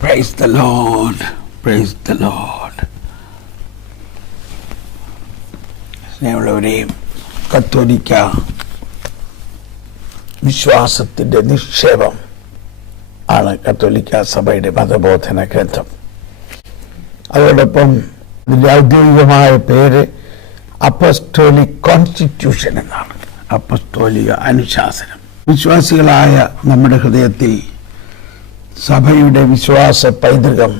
Praise the Lord. Praise the Lord. സ്നേഹമുള്ളവരെയും കത്തോലിക്ക വിശ്വാസത്തിൻ്റെ നിക്ഷേപം ആണ് കത്തോലിക്ക സഭയുടെ മതബോധന ഗ്രന്ഥം. അതോടൊപ്പം ഇതിൻ്റെ ഔദ്യോഗികമായ പേര് അപ്പസ്തോലിക് കോൺസ്റ്റിറ്റ്യൂഷൻ എന്നാണ്. അപ്പസ്തോലിക അനുശാസനം. വിശ്വാസികളായ നമ്മുടെ ഹൃദയത്തിൽ സഭയുടെ വിശ്വാസ പൈതൃകം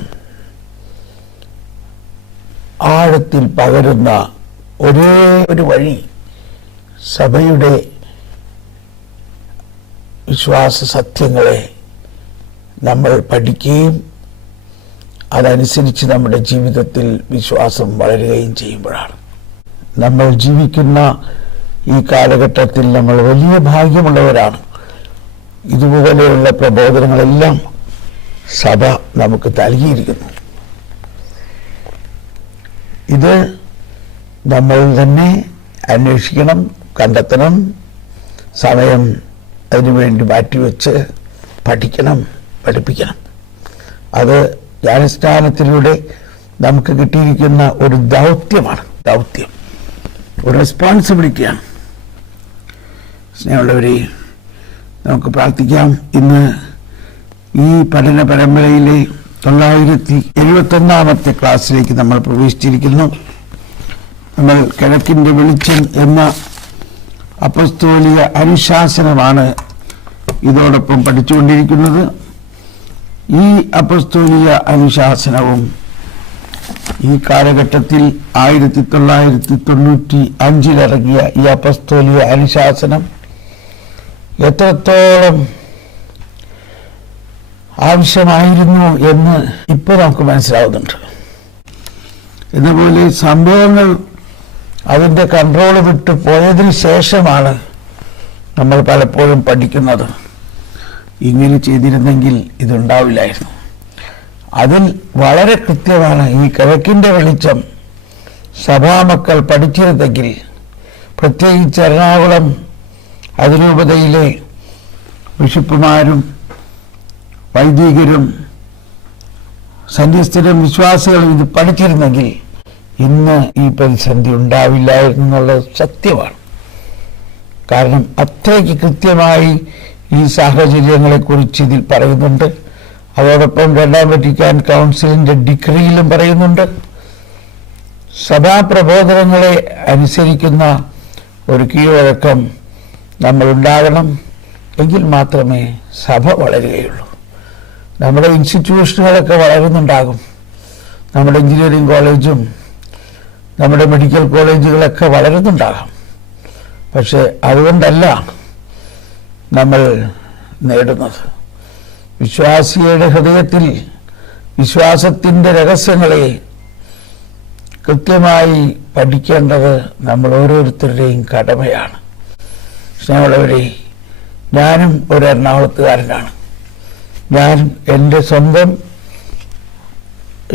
ആഴത്തിൽ പകരുന്ന ഒരേ ഒരു വഴി സഭയുടെ വിശ്വാസ സത്യങ്ങളെ നമ്മൾ പഠിക്കുകയും അതനുസരിച്ച് നമ്മുടെ ജീവിതത്തിൽ വിശ്വാസം വളരുകയും ചെയ്യുമ്പോഴാണ്. നമ്മൾ ജീവിക്കുന്ന ഈ കാലഘട്ടത്തിൽ നമ്മൾ വലിയ ഭാഗ്യമുള്ളവരാണ്. ഇതുപോലെയുള്ള പ്രബോധനങ്ങളെല്ലാം സഭ നമുക്ക് നൽകിയിരിക്കുന്നു. ഇത് നമ്മൾ തന്നെ അന്വേഷിക്കണം, കണ്ടെത്തണം, സമയം അതിനുവേണ്ടി മാറ്റിവെച്ച് പഠിക്കണം, പഠിപ്പിക്കണം. അത് ജ്ഞാനസ്നാനത്തിലൂടെ നമുക്ക് കിട്ടിയിരിക്കുന്ന ഒരു ദൗത്യമാണ്. ദൗത്യം ഒരു റെസ്പോൺസിബിലിറ്റിയാണ്. സ്നേഹമുള്ളവരെ, നമുക്ക് പ്രാർത്ഥിക്കാം. ഇന്ന് ഈ പഠന പരമ്പരയിലെ 971 ക്ലാസ്സിലേക്ക് നമ്മൾ പ്രവേശിച്ചിരിക്കുന്നു. നമ്മൾ കിഴക്കിൻ്റെ വെളിച്ചം എന്ന അപ്പസ്തോലിക അനുശാസനമാണ് ഇതോടൊപ്പം പഠിച്ചുകൊണ്ടിരിക്കുന്നത്. ഈ അപ്പസ്തോലിക അനുശാസനവും ഈ കാലഘട്ടത്തിൽ 1995 ഇറങ്ങിയ ഈ അപ്പസ്തോലിക അനുശാസനം എത്രത്തോളം ആവശ്യമായിരുന്നു എന്ന് ഇപ്പോൾ നമുക്ക് മനസ്സിലാവുന്നുണ്ട്. എന്നപോലെ സംഭവങ്ങൾ അതിൻ്റെ കൺട്രോൾ വിട്ട് പോയതിനു ശേഷമാണ് നമ്മൾ പലപ്പോഴും പഠിക്കുന്നത്. ഇങ്ങനെ ചെയ്തിരുന്നെങ്കിൽ ഇതുണ്ടാവില്ലായിരുന്നു. അതിൽ വളരെ കൃത്യമാണ് ഈ കിഴക്കിൻ്റെ വെളിച്ചം സഭാമക്കൾ പഠിച്ചിരുന്നെങ്കിൽ, പ്രത്യേകിച്ച് എറണാകുളം അതിരൂപതയിലെ ബിഷപ്പുമാരും വൈദികരും സന്യസ്തരും വിശ്വാസികളും ഇത് പഠിച്ചിരുന്നെങ്കിൽ ഇന്ന് ഈ പ്രതിസന്ധി ഉണ്ടാവില്ലായിരുന്നു എന്നുള്ളത് സത്യമാണ്. കാരണം അത്രയ്ക്ക് കൃത്യമായി ഈ സാഹചര്യങ്ങളെക്കുറിച്ച് ഇതിൽ പറയുന്നുണ്ട്. അതോടൊപ്പം രണ്ടാം വത്തിക്കാൻ കൗൺസിലിൻ്റെ ഡിക്രിയിലും പറയുന്നുണ്ട്. സഭാപ്രബോധനങ്ങളെ അനുസരിക്കുന്ന ഒരു കീഴ്വഴക്കം നമ്മളുണ്ടാകണം. എങ്കിൽ മാത്രമേ സഭ വളരുകയുള്ളൂ. നമ്മുടെ ഇൻസ്റ്റിറ്റ്യൂഷനുകളൊക്കെ വളരുന്നുണ്ടാകും. നമ്മുടെ എഞ്ചിനീയറിംഗ് കോളേജും നമ്മുടെ മെഡിക്കൽ കോളേജുകളൊക്കെ വളരുന്നുണ്ടാകാം. പക്ഷെ അതുകൊണ്ടല്ല നമ്മൾ നേടുന്നത്. വിശ്വാസിയുടെ ഹൃദയത്തിൽ വിശ്വാസത്തിൻ്റെ രഹസ്യങ്ങളെ കൃത്യമായി പഠിക്കേണ്ടത് നമ്മൾ ഓരോരുത്തരുടെയും കടമയാണ്. സ്നേഹമുള്ളവരെ, ഞാനും ഒരു എറണാകുളത്തുകാരനാണ്. ഞാൻ എൻ്റെ സ്വന്തം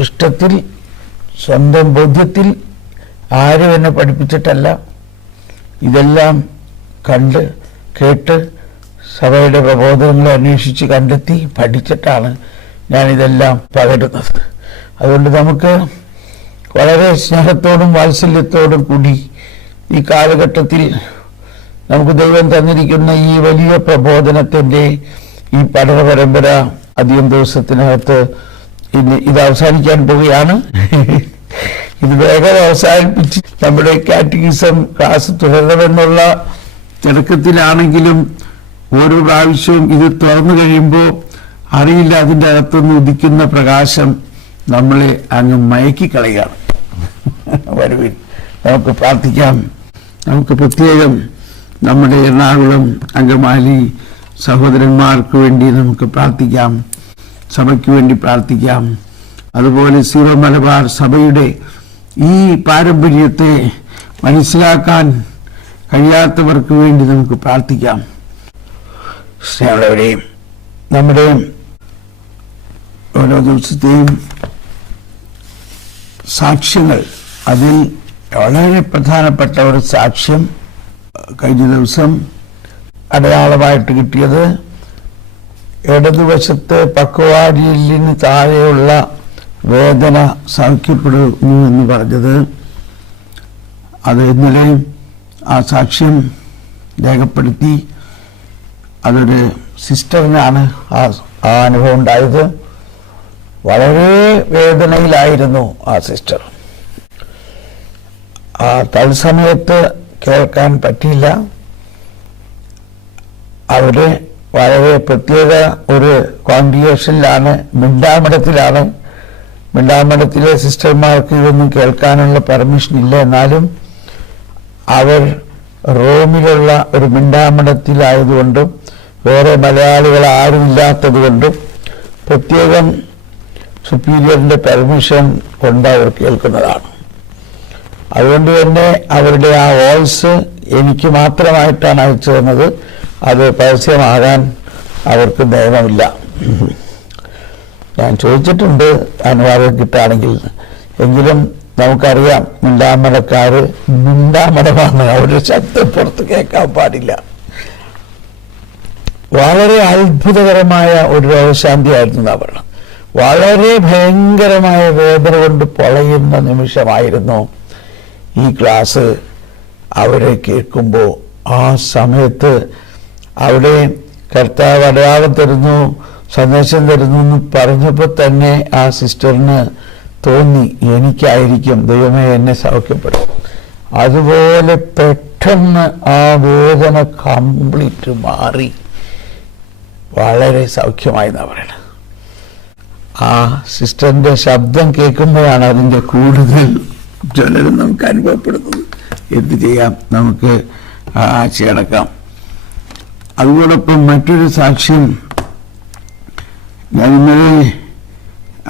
ഇഷ്ടത്തിൽ, സ്വന്തം ബോധ്യത്തിൽ ആരും എന്നെ പഠിപ്പിച്ചിട്ടല്ല. ഇതെല്ലാം കണ്ട് കേട്ട് സഭയുടെ പ്രബോധനങ്ങളെ അന്വേഷിച്ച് കണ്ടെത്തി പഠിച്ചിട്ടാണ് ഞാനിതെല്ലാം പകരുന്നത്. അതുകൊണ്ട് നമുക്ക് വളരെ സ്നേഹത്തോടും വാത്സല്യത്തോടും കൂടി ഈ കാലഘട്ടത്തിൽ നമുക്ക് ദൈവം തന്നിരിക്കുന്ന ഈ വലിയ പ്രബോധനത്തിൻ്റെ ഈ പഠന പരമ്പര അധികം ദിവസത്തിനകത്ത് ഇത് അവസാനിക്കാൻ പോവുകയാണ്. ഇത് വേഗം അവസാനിപ്പിച്ച് നമ്മുടെ കാറ്റഗിസം ക്ലാസ് തുടരണമെന്നുള്ള തിരക്കത്തിലാണെങ്കിലും ഓരോ പ്രാവശ്യവും ഇത് തുറന്നു കഴിയുമ്പോൾ അറിയില്ല, അതിൻ്റെ അകത്തുനിന്ന് ഉദിക്കുന്ന പ്രകാശം നമ്മളെ അങ്ങ് മയക്കിക്കളയുകയാണ്. വരുവിൻ, നമുക്ക് പ്രാർത്ഥിക്കാം. നമുക്ക് പ്രത്യേകം നമ്മുടെ എറണാകുളം അങ്കമാലി സഹോദരന്മാർക്ക് വേണ്ടി നമുക്ക് പ്രാർത്ഥിക്കാം. സഭയ്ക്ക് വേണ്ടി പ്രാർത്ഥിക്കാം. അതുപോലെ സീറോ മലബാർ സഭയുടെ ഈ പാരമ്പര്യത്തെ മനസ്സിലാക്കാൻ കഴിയാത്തവർക്ക് വേണ്ടി നമുക്ക് പ്രാർത്ഥിക്കാം. സ്നേഹമുള്ളവരെയും നമ്മുടെ ഓരോ ദിവസത്തെയും സാക്ഷ്യങ്ങൾ, അതിൽ വളരെ പ്രധാനപ്പെട്ട ഒരു സാക്ഷ്യം കഴിഞ്ഞ ദിവസം അടയാളമായിട്ട് കിട്ടിയത് ഇടതുവശത്തെ പക്വാരിയലിന് താഴെയുള്ള വേദന സൗഖ്യപ്പെടുന്നു എന്ന് പറഞ്ഞത്, അത് ഇന്നലെ ആ സാക്ഷ്യം രേഖപ്പെടുത്തി. അതൊരു സിസ്റ്ററിനാണ് ആ അനുഭവം ഉണ്ടായത്. വളരെ വേദനയിലായിരുന്നു ആ സിസ്റ്റർ. ആ തത്സമയത്ത് കേൾക്കാൻ പറ്റിയില്ല. അവര് വളരെ പ്രത്യേക ഒരു കോൺഗ്രിഗേഷനിലാണ്, മിണ്ടാമഠത്തിലാണ്. മിണ്ടാമഠത്തിലെ സിസ്റ്റർമാർക്ക് ഇതൊന്നും കേൾക്കാനുള്ള പെർമിഷൻ ഇല്ല. എന്നാലും അവർ റോമിലുള്ള ഒരു മിണ്ടാമഠത്തിലായതുകൊണ്ടും വേറെ മലയാളികൾ ആരുമില്ലാത്തത് കൊണ്ടും പ്രത്യേകം സുപ്പീരിയറിന്റെ പെർമിഷൻ കൊണ്ട് അവർ കേൾക്കുന്നതാണ്. അതുകൊണ്ട് തന്നെ അവരുടെ ആ വോയിസ് എനിക്ക് മാത്രമായിട്ടാണ് അയച്ചു തന്നത്. അത് പരസ്യമാകാൻ അവർക്ക് നിയമമില്ല. ഞാൻ ചോദിച്ചിട്ടുണ്ട് അനുവാദം കിട്ടുകയാണെങ്കിൽ. എങ്കിലും നമുക്കറിയാം, മിണ്ടാമടക്കാർ മിണ്ടാമടമാണ്, അവരുടെ ശബ്ദം പുറത്ത് കേൾക്കാൻ പാടില്ല. വളരെ അത്ഭുതകരമായ ഒരു രോഗശാന്തിയായിരുന്നു അവർ. വളരെ ഭയങ്കരമായ വേദന കൊണ്ട് പൊളയുന്ന നിമിഷമായിരുന്നു ഈ ക്ലാസ് അവരെ കേൾക്കുമ്പോൾ. ആ സമയത്ത് അവിടെ കർത്താവ് അടയാളം തരുന്നു, സന്ദേശം തരുന്നു എന്ന് പറഞ്ഞപ്പോൾ തന്നെ ആ സിസ്റ്ററിന് തോന്നി, എനിക്കായിരിക്കും ദൈവമേ എന്നെ സൗഖ്യപ്പെടും. അതുപോലെ പെട്ടെന്ന് ആ വേദന കംപ്ലീറ്റ് മാറി വളരെ സൗഖ്യമായി എന്നാണ് പറയുന്നത്. ആ സിസ്റ്ററിന്റെ ശബ്ദം കേൾക്കുമ്പോഴാണ് അതിൻ്റെ കൂടുതൽ ജ്വലനം നമുക്ക് അനുഭവപ്പെടുന്നത്. എന്ത് ചെയ്യാം, നമുക്ക് ആഴ്ചയടക്കാം. അതോടൊപ്പം മറ്റൊരു സാക്ഷ്യം ഞാൻ ഇന്നലെ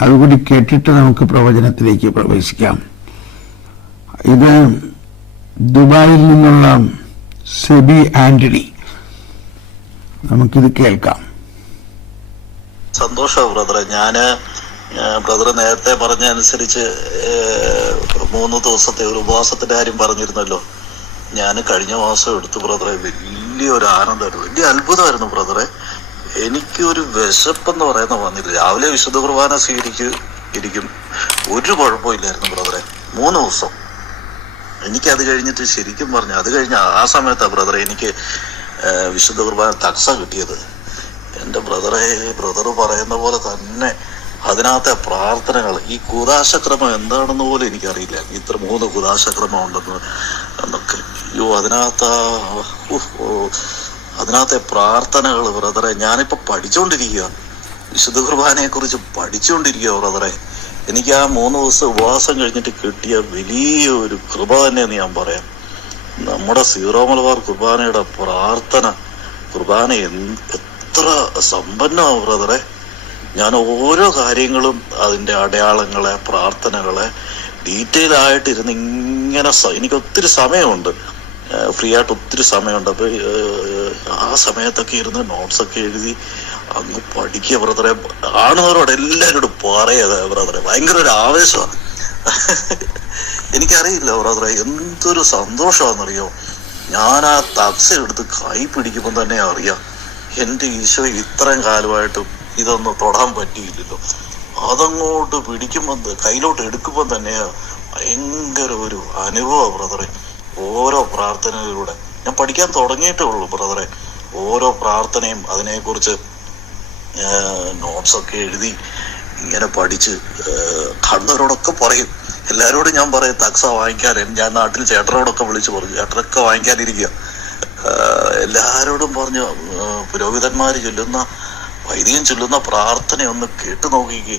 അതുകൂടി കേട്ടിട്ട് നമുക്ക് പ്രവചനത്തിലേക്ക് പ്രവേശിക്കാം. ഇത് ദുബായിൽ നിന്നുള്ള സെബി ആന്റണി. നമുക്കിത് കേൾക്കാം. സന്തോഷം ബ്രദറെ. ഞാന് ബ്രദർ നേരത്തെ പറഞ്ഞ അനുസരിച്ച് 3 ദിവസത്തെ ഒരു ഉപവാസത്തിന്റെ കാര്യം പറഞ്ഞിരുന്നല്ലോ. ഞാൻ കഴിഞ്ഞ മാസം എടുത്തു ബ്രദറെ. വലിയൊരു ആനന്ദമായിരുന്നു, വലിയ അത്ഭുതമായിരുന്നു ബ്രദറെ. എനിക്കൊരു വിശപ്പെന്ന് പറയുന്ന വന്നില്ല. രാവിലെ വിശുദ്ധ കുർബാന ഇരിക്കും, ഒരു കുഴപ്പമില്ലായിരുന്നു ബ്രദറെ. 3 ദിവസം എനിക്കത് കഴിഞ്ഞിട്ട് ശരിക്കും പറഞ്ഞു, അത് കഴിഞ്ഞ ആ സമയത്താണ് ബ്രദറെ എനിക്ക് വിശുദ്ധ കുർബാന തക്സ കിട്ടിയത്. എൻ്റെ ബ്രദർ പറയുന്ന പോലെ തന്നെ അതിനകത്തെ പ്രാർത്ഥനകൾ, ഈ കുദാശക്രമം എന്താണെന്ന് പോലും എനിക്കറിയില്ല. ഇത്ര 3 കുദാശക്രമം ഉണ്ടെന്ന് എന്നൊക്കെ. അയ്യോ, അതിനകത്തെ പ്രാർത്ഥനകൾ ബ്രദറെ, ഞാനിപ്പോൾ പഠിച്ചുകൊണ്ടിരിക്കുക, വിശുദ്ധ കുർബാനയെ കുറിച്ച് പഠിച്ചുകൊണ്ടിരിക്കുക ബ്രദറെ. എനിക്ക് ആ 3 ദിവസം ഉപവാസം കഴിഞ്ഞിട്ട് കിട്ടിയ വലിയൊരു കൃപ തന്നെയെന്ന് ഞാൻ പറയാം. നമ്മുടെ സീറോ മലബാർ കുർബാനയുടെ കുർബാന എത്ര സമ്പന്നമാണ് ബ്രദറെ. ഞാൻ ഓരോ കാര്യങ്ങളും അതിൻ്റെ അടയാളങ്ങളെ, പ്രാർത്ഥനകളെ ഡീറ്റെയിൽ ആയിട്ടിരുന്ന് ഇങ്ങനെ എനിക്ക് ഒത്തിരി സമയമുണ്ട്, ഫ്രീ ആയിട്ട് ഒത്തിരി സമയമുണ്ട്. അപ്പോൾ ആ സമയത്തൊക്കെ ഇരുന്ന് നോട്ട്സൊക്കെ എഴുതി അങ്ങ് പഠിക്കുക ബ്രദറെ. ആണുന്നവരോട് എല്ലാവരോടും പറയാതെ ബ്രദറെ, ഭയങ്കര ഒരു ആവേശമാണ്. എനിക്കറിയില്ല ബ്രദറെ, എന്തൊരു സന്തോഷമാണെന്നറിയോ. ഞാൻ ആ തക്സ എടുത്ത് കൈ പിടിക്കുമ്പോൾ തന്നെ അറിയാം, എൻ്റെ ഈശോ ഇത്രയും കാലമായിട്ടും ഇതൊന്നും തൊടാൻ പറ്റിയില്ലല്ലോ. അതങ്ങോട്ട് പിടിക്കുമ്പോൾ, കയ്യിലോട്ട് എടുക്കുമ്പോൾ തന്നെ ഭയങ്കര ഒരു അനുഭവം ബ്രദറെ. ഓരോ പ്രാർത്ഥനയിലൂടെ ഞാൻ പഠിക്കാൻ തുടങ്ങിയിട്ടേ ഉള്ളൂ ബ്രദറെ. ഓരോ പ്രാർത്ഥനയും അതിനെക്കുറിച്ച് നോട്ട്സൊക്കെ എഴുതി ഇങ്ങനെ പഠിച്ച് കണ്ടവരോടൊക്കെ പറയും. എല്ലാവരോടും ഞാൻ പറയും തക്സ വാങ്ങിക്കാൻ. ഞാൻ നാട്ടിൽ ചേട്ടനോടൊക്കെ വിളിച്ചു പറഞ്ഞു, ചേട്ടനൊക്കെ വാങ്ങിക്കാനിരിക്കുക. എല്ലാവരോടും പറഞ്ഞു, പുരോഹിതന്മാർ ചൊല്ലുന്ന, വൈദികൻ ചൊല്ലുന്ന പ്രാർത്ഥനയൊന്ന് കേട്ടു നോക്കിക്കേ,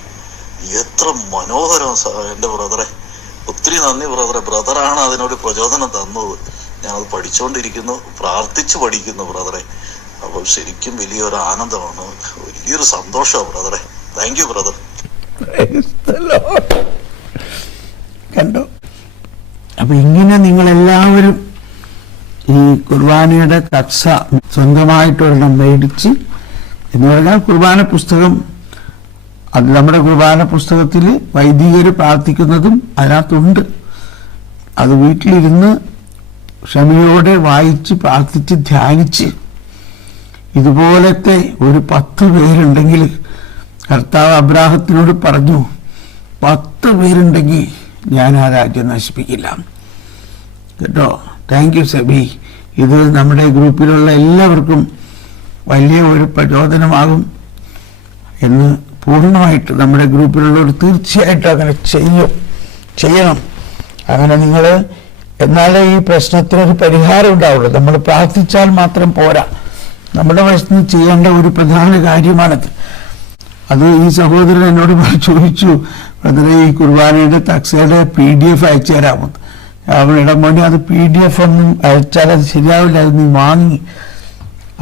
എത്ര മനോഹരം എൻ്റെ ബ്രദറെ. ഒത്തിരി നന്ദി ബ്രദറെ. ബ്രദറാണ് അതിനൊരു പ്രചോദനം തന്നത്. ഞാനത് പഠിച്ചുകൊണ്ടിരിക്കുന്നു, പ്രാർത്ഥിച്ചു പഠിക്കുന്നു ബ്രദറെ. അപ്പോൾ ശരിക്കും വലിയൊരു ആനന്ദമാണ്, വലിയൊരു സന്തോഷമാണ് ബ്രദറെ. Thank you brother. കണ്ടോ? അപ്പൊ ഇങ്ങനെ നിങ്ങളെല്ലാവരും ഈ കുർബാനയുടെ കക്സ സ്വന്തമായിട്ടൊരെണ്ണം മേടിച്ച്, എന്ന് പറഞ്ഞാൽ കുർബാന പുസ്തകം, അത് നമ്മുടെ കുർബാന പുസ്തകത്തിൽ വൈദികർ പ്രാർത്ഥിക്കുന്നതും അതിനകത്തുണ്ട്. അത് വീട്ടിലിരുന്ന് ക്ഷമയോടെ വായിച്ച് പ്രാർത്ഥിച്ച് ധ്യാനിച്ച് ഇതുപോലത്തെ ഒരു 10 പേരുണ്ടെങ്കിൽ, കർത്താവ് അബ്രാഹത്തിനോട് പറഞ്ഞു 10 പേരുണ്ടെങ്കിൽ ഞാൻ ആ രാജ്യം നശിപ്പിക്കില്ല കേട്ടോ. Thank you Sabi. ഇത് നമ്മുടെ ഗ്രൂപ്പിലുള്ള എല്ലാവർക്കും വലിയ ഒരു പ്രചോദനമാകും എന്ന് പൂർണ്ണമായിട്ട് നമ്മുടെ ഗ്രൂപ്പിലുള്ളവർ തീർച്ചയായിട്ടും അങ്ങനെ ചെയ്യണം. അങ്ങനെ നിങ്ങൾ, എന്നാലേ ഈ പ്രശ്നത്തിനൊരു പരിഹാരം ഉണ്ടാവുള്ളൂ. നമ്മൾ പ്രാർത്ഥിച്ചാൽ മാത്രം പോരാ. നമ്മുടെ വശത്ത് ചെയ്യേണ്ട ഒരു പ്രധാന കാര്യമാണത്. അത് ഈ സഹോദരൻ എന്നോട് ചോദിച്ചു, ബ്രദറെ ഈ കുർബാനയുടെ തക്സയുടെ PDF അയച്ചു തരാമോ? അവരുടെ മോനെ അത് PDF ഒന്നും അയച്ചാൽ അത് ശരിയാവില്ല, അത് നീ വാങ്ങി.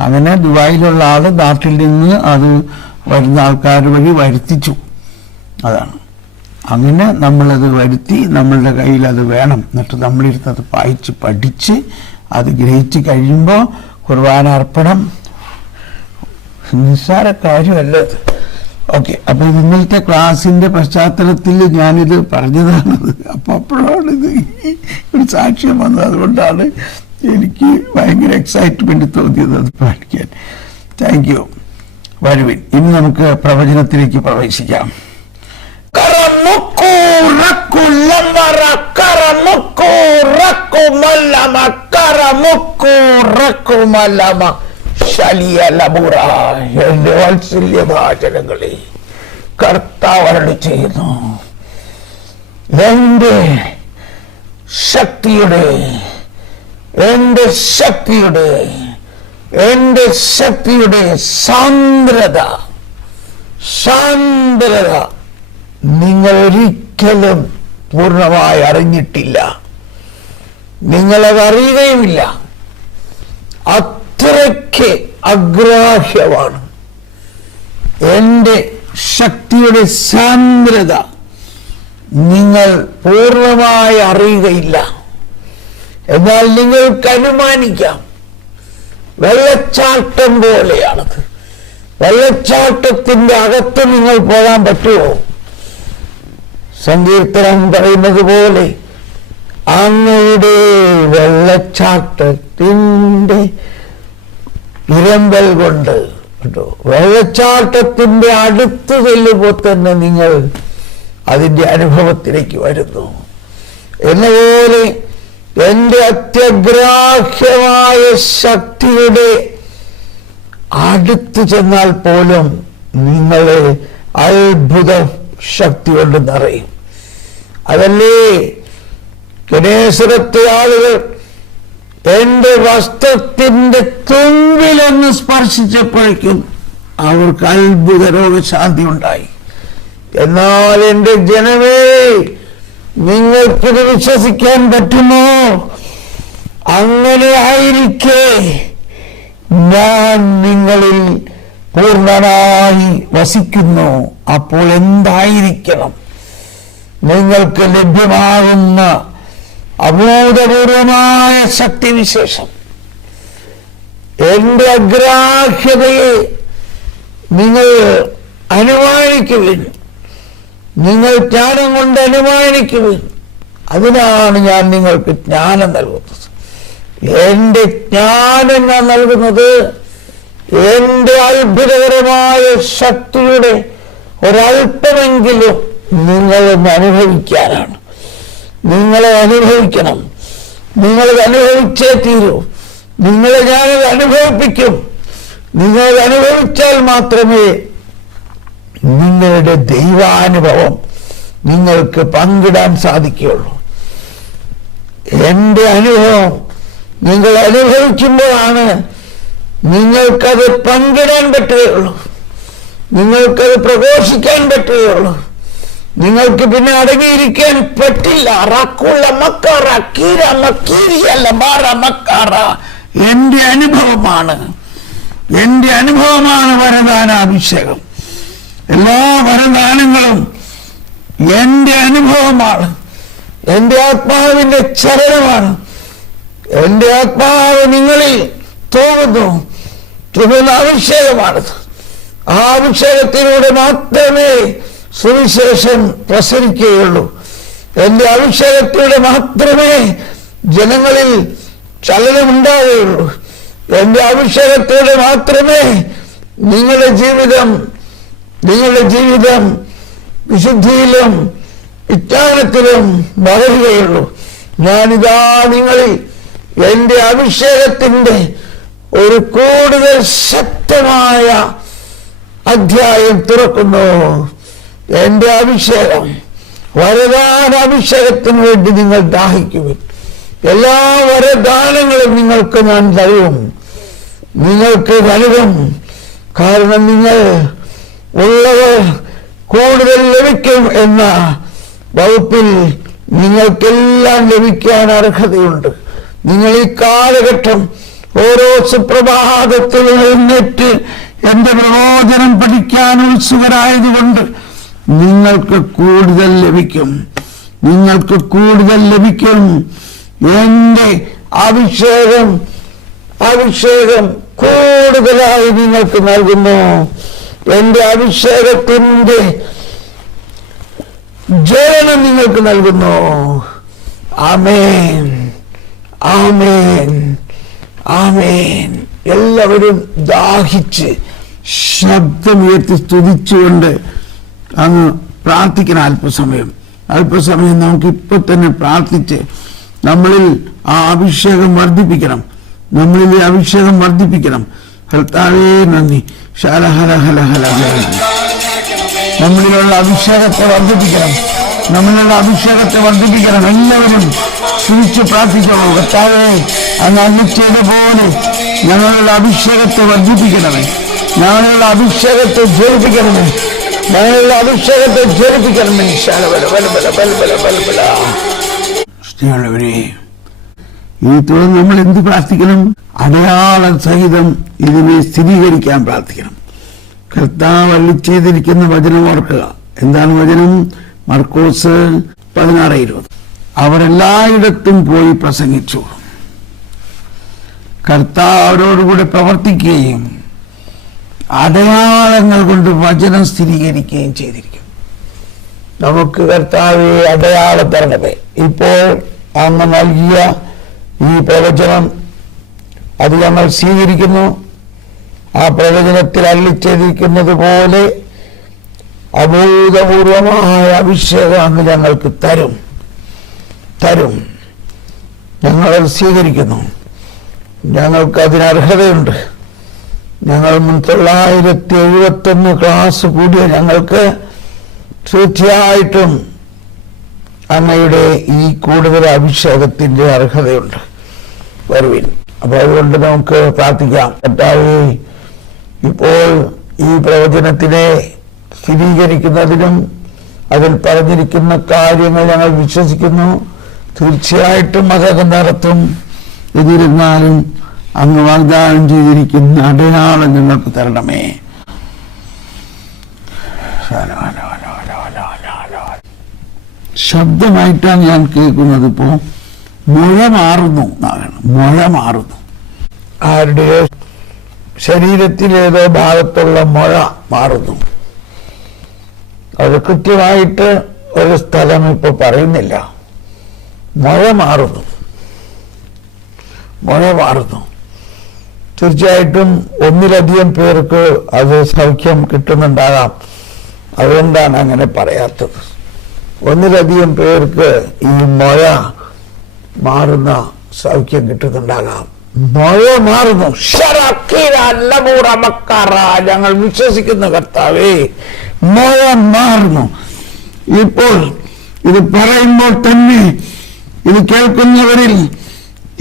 അങ്ങനെ ദുബായിലുള്ള ആള് നാട്ടിൽ നിന്ന് അത് വരുന്ന ആൾക്കാർ വഴി വരുത്തിച്ചു. അതാണ്. അങ്ങനെ നമ്മളത് വരുത്തി, നമ്മളുടെ കയ്യിൽ അത് വേണം. എന്നിട്ട് നമ്മളിരുന്ന് അത് വായിച്ച് പഠിച്ച് അത് ഗ്രഹിച്ച് കഴിയുമ്പോൾ കുർബാന അർപ്പണം നിസ്സാര കാര്യമല്ല. ഓക്കെ, അപ്പൊ ഇന്നലത്തെ ക്ലാസിന്റെ പശ്ചാത്തലത്തിൽ ഞാനിത് പറഞ്ഞതാണത്. അപ്പോഴാണ് ഇത് ഒരു സാക്ഷ്യം വന്നത്. അതുകൊണ്ടാണ് എനിക്ക് ഭയങ്കര എക്സൈറ്റ്മെന്റ് തോന്നിയത് അത് പഠിക്കാൻ. Thank you. വരുവിൻ, ഇനി നമുക്ക് പ്രവചനത്തിലേക്ക് പ്രവേശിക്കാം. എന്റെ വാത്സല്യഭാചനങ്ങളെ, കർത്താവ് അരുളി ചെയ്യുന്നു, എന്റെ ശക്തിയുടെ സാന്ദ്രത നിങ്ങൾ ഒരിക്കലും പൂർണ്ണമായി അറിഞ്ഞിട്ടില്ല. നിങ്ങളത് അറിയുകയുമില്ല. അത്രയ്ക്ക് അഗ്രാഹ്യമാണ് എന്റെ ശക്തിയുടെ സാന്ദ്രത. നിങ്ങൾ പൂർണ്ണമായി അറിയുകയില്ല. എന്നാൽ നിങ്ങൾക്ക് അനുമാനിക്കാം. വെള്ളച്ചാട്ടം പോലെയാണത്. വെള്ളച്ചാട്ടത്തിന്റെ അകത്ത് നിങ്ങൾ പോകാൻ പറ്റുമോ? സങ്കീർത്തനം പറയുന്നത് പോലെ അങ്ങയുടെ വെള്ളച്ചാട്ടത്തിന്റെ ഇരമ്പൽ കൊണ്ട് കേട്ടോ, വെള്ളച്ചാട്ടത്തിന്റെ അടുത്ത് ചെല്ലുമ്പോൾ തന്നെ നിങ്ങൾ അതിന്റെ അനുഭവത്തിലേക്ക് വരുന്നു. എന്നപോലെ എന്റെ അത്യഗ്രാഹ്യമായ ശക്തിയുടെ അടുത്ത് ചെന്നാൽ പോലും നിങ്ങളെ അത്ഭുത ശക്തി കൊണ്ട് നിറയും. അതല്ലേ ഗണേശരത്തെ ആളുകൾ എന്റെ വസ്ത്രത്തിന്റെ തുമ്പിലൊന്ന് സ്പർശിച്ചപ്പോഴേക്കും അവർക്ക് അത്ഭുത രോഗശാന്തി ഉണ്ടായി. എന്നാൽ എന്റെ ജനമേ, നിങ്ങൾക്കിത് വിശ്വസിക്കാൻ പറ്റുമോ? അങ്ങനെ ആയിരിക്കെ ഞാൻ നിങ്ങളിൽ പൂർണ്ണനായി വസിക്കുന്നു. അപ്പോൾ എന്തായിരിക്കണം നിങ്ങൾക്ക് ലഭ്യമാകുന്ന അഭൂതപൂർവമായ ശക്തിവിശേഷം? എന്റെ അഗ്രാഹ്യതയെ നിങ്ങൾ അനുമാനിക്കുവിൻ. നിങ്ങൾ ജ്ഞാനം കൊണ്ട് അനുമാനിക്കുവിൻ. അതിനാണ് ഞാൻ നിങ്ങൾക്ക് ജ്ഞാനം നൽകുന്നത്. എന്റെ ജ്ഞാനം ഞാൻ നൽകുന്നത് എന്റെ അത്ഭുതകരമായ ശക്തിയുടെ ഒരല്പമെങ്കിലും നിങ്ങളൊന്ന് അനുഭവിക്കാനാണ്. നിങ്ങളെ അനുഭവിക്കണം. നിങ്ങളത് അനുഭവിച്ചേ തീരൂ. നിങ്ങളെ ഞാനത് അനുഭവിപ്പിക്കും. നിങ്ങളത് അനുഭവിച്ചാൽ മാത്രമേ നിങ്ങളുടെ ദൈവാനുഭവം നിങ്ങൾക്ക് പങ്കിടാൻ സാധിക്കുകയുള്ളൂ. എന്റെ അനുഭവം നിങ്ങൾ അനുഭവിക്കുമ്പോഴാണ് നിങ്ങൾക്കത് പങ്കിടാൻ പറ്റുകയുള്ളൂ. നിങ്ങൾക്കത് പ്രഘോഷിക്കാൻ പറ്റുകയുള്ളൂ. നിങ്ങൾക്ക് പിന്നെ അടങ്ങിയിരിക്കാൻ പറ്റില്ല. എന്റെ അനുഭവമാണ് വരദാനാഭിഷേകം. എല്ലാ വരദാനങ്ങളും എന്റെ അനുഭവമാണ്. എന്റെ ആത്മാവിന്റെ ചലനമാണ്. എന്റെ ആത്മാവ് നിങ്ങളിൽ തോന്നുന്ന അഭിഷേകമാണത്. ആ അഭിഷേകത്തിലൂടെ മാത്രമേ സുവിശേഷം പ്രസരിക്കുകയുള്ളൂ. എന്റെ അഭിഷേകത്തിലൂടെ മാത്രമേ ജനങ്ങളിൽ ചലനമുണ്ടാവുകയുള്ളൂ. എന്റെ അഭിഷേകത്തോടെ മാത്രമേ നിങ്ങളുടെ ജീവിതം വിശുദ്ധിയിലും വിജ്ഞാനത്തിലും വളരുകയുള്ളൂ. ഞാനിതാ നിങ്ങളിൽ എന്റെ അഭിഷേകത്തിന്റെ ഒരു കൂടുതൽ ശക്തമായ അധ്യായം തുറക്കുന്നു. എന്റെ അഭിഷേകം, വരദാന അഭിഷേകത്തിന് വേണ്ടി നിങ്ങൾ ദാഹിക്കുവിൻ. എല്ലാ വരദാനങ്ങളും നിങ്ങൾക്ക് ഞാൻ നിങ്ങൾക്ക് നൽകും. കാരണം നിങ്ങൾ ഉള്ളവർ കൂടുതൽ ലഭിക്കും എന്ന വകുപ്പിൽ നിങ്ങൾക്കെല്ലാം ലഭിക്കാൻ അർഹതയുണ്ട്. നിങ്ങൾ ഈ കാലഘട്ടം ഓരോ സുപ്രഭാതത്തിൽ എഴുന്നേറ്റ് എന്റെ പ്രബോധനം പഠിക്കാൻ ഉത്സുകരായതുകൊണ്ട് നിങ്ങൾക്ക് കൂടുതൽ ലഭിക്കും. എന്റെ അഭിഷേകം കൂടുതലായി നിങ്ങൾക്ക് നൽകുന്നു. എന്റെ അഭിഷേകത്തിന്റെ ജ്വലനം നിങ്ങൾക്ക് നൽകുന്നു. ആമേൻ, ആമേൻ, ആമേൻ. എല്ലാവരും ദാഹിച്ച് ശബ്ദമുയർത്തി സ്തുതിച്ചുകൊണ്ട് അങ്ങ് പ്രാർത്ഥിക്കണം. അല്പസമയം നമുക്ക് ഇപ്പൊ തന്നെ പ്രാർത്ഥിച്ച് നമ്മളിൽ ആ അഭിഷേകം വർദ്ധിപ്പിക്കണം. കർത്താവേ നന്ദി. നമ്മളിലുള്ള അഭിഷേകത്തെ വർദ്ധിപ്പിക്കണം. എല്ലാവരും സ്തുതിച്ച് പ്രാർത്ഥിക്കണോ. കർത്താവേ, അങ്ങ് അരുളിച്ചത് പോലെ ഞങ്ങളുടെ അഭിഷേകത്തെ വർദ്ധിപ്പിക്കണമേ. ഞങ്ങളുടെ അഭിഷേകത്തെ ജ്വലിപ്പിക്കണമേ. ഈ തുടർന്ന് നമ്മൾ എന്ത് പ്രാർത്ഥിക്കണം? അടയാള സഹിതം ഇതിനെ സ്ഥിരീകരിക്കാൻ പ്രാർത്ഥിക്കണം. കർത്താവ് അരുളിച്ചെയ്തിരിക്കുന്ന വചനം ഓർക്കുക. എന്താണ് വചനം? മർക്കോസ് 16:20. അവർ എല്ലായിടത്തും പോയി പ്രസംഗിച്ചു. കർത്താവ് അവരോടുകൂടെ പ്രവർത്തിക്കുകയും അടയാളങ്ങൾ കൊണ്ട് വചനം സ്ഥിരീകരിക്കുകയും ചെയ്തിരിക്കും. നമുക്ക് കർത്താവെ അടയാളം തരണമേ. ഇപ്പോൾ അങ്ങ് നൽകിയ ഈ പ്രവചനം അത് ഞങ്ങൾ സ്വീകരിക്കുന്നു. ആ പ്രവചനത്തിൽ അരുളിച്ചെയ്തിരിക്കുന്നത് പോലെ അഭൂതപൂർവമായ അഭിഷേകം അങ്ങ് ഞങ്ങൾക്ക് തരും. ഞങ്ങളത് സ്വീകരിക്കുന്നു. ഞങ്ങൾക്ക് അതിന് അർഹതയുണ്ട്. ഞങ്ങൾ 971 ക്ലാസ് കൂടിയ ഞങ്ങൾക്ക് തീർച്ചയായിട്ടും അങ്ങയുടെ ഈ കൂടുതൽ അഭിഷേകത്തിന്റെ അർഹതയുണ്ട്. വരുവിൻ. അപ്പൊ അതുകൊണ്ട് നമുക്ക് പ്രാർത്ഥിക്കാം. കർത്താവേ, ഇപ്പോൾ ഈ പ്രവചനത്തിനെ സ്ഥിരീകരിക്കുന്നതിനും അതിൽ പറഞ്ഞിരിക്കുന്ന കാര്യങ്ങൾ ഞങ്ങൾ വിശ്വസിക്കുന്നു. തീർച്ചയായിട്ടും അതൊക്കെ നടത്തും. എന്നിരുന്നാലും അങ്ങ് വാഗ്ദാനം ചെയ്തിരിക്കുന്ന അടയാളം ഞങ്ങൾക്ക് തരണമേ. ശബ്ദമായിട്ടാണ് ഞാൻ കേൾക്കുന്നത്. ഇപ്പോ മുഴ മാറുന്നു. ആരുടെയോ ശരീരത്തിലേതോ ഭാഗത്തുള്ള മുഴ മാറുന്നു. അത് കൃത്യമായിട്ട് ഒരു സ്ഥലം ഇപ്പൊ പറയുന്നില്ല. മുഴ മാറുന്നു. തീർച്ചയായിട്ടും ഒന്നിലധികം പേർക്ക് അത് സൗഖ്യം കിട്ടുന്നുണ്ടാകാം. അതുകൊണ്ടാണ് അങ്ങനെ പറയാത്തത്. ഒന്നിലധികം പേർക്ക് ഈ മുഴ മാറുന്ന സൗഖ്യം കിട്ടുന്നുണ്ടാകാം. മുഴ മാറുന്നു. ഞങ്ങൾ വിശ്വസിക്കുന്ന കർത്താവേ, മുഴ മാറുന്നു. ഇപ്പോൾ ഇത് പറയുമ്പോൾ തന്നെ ഇത് കേൾക്കുന്നവരിൽ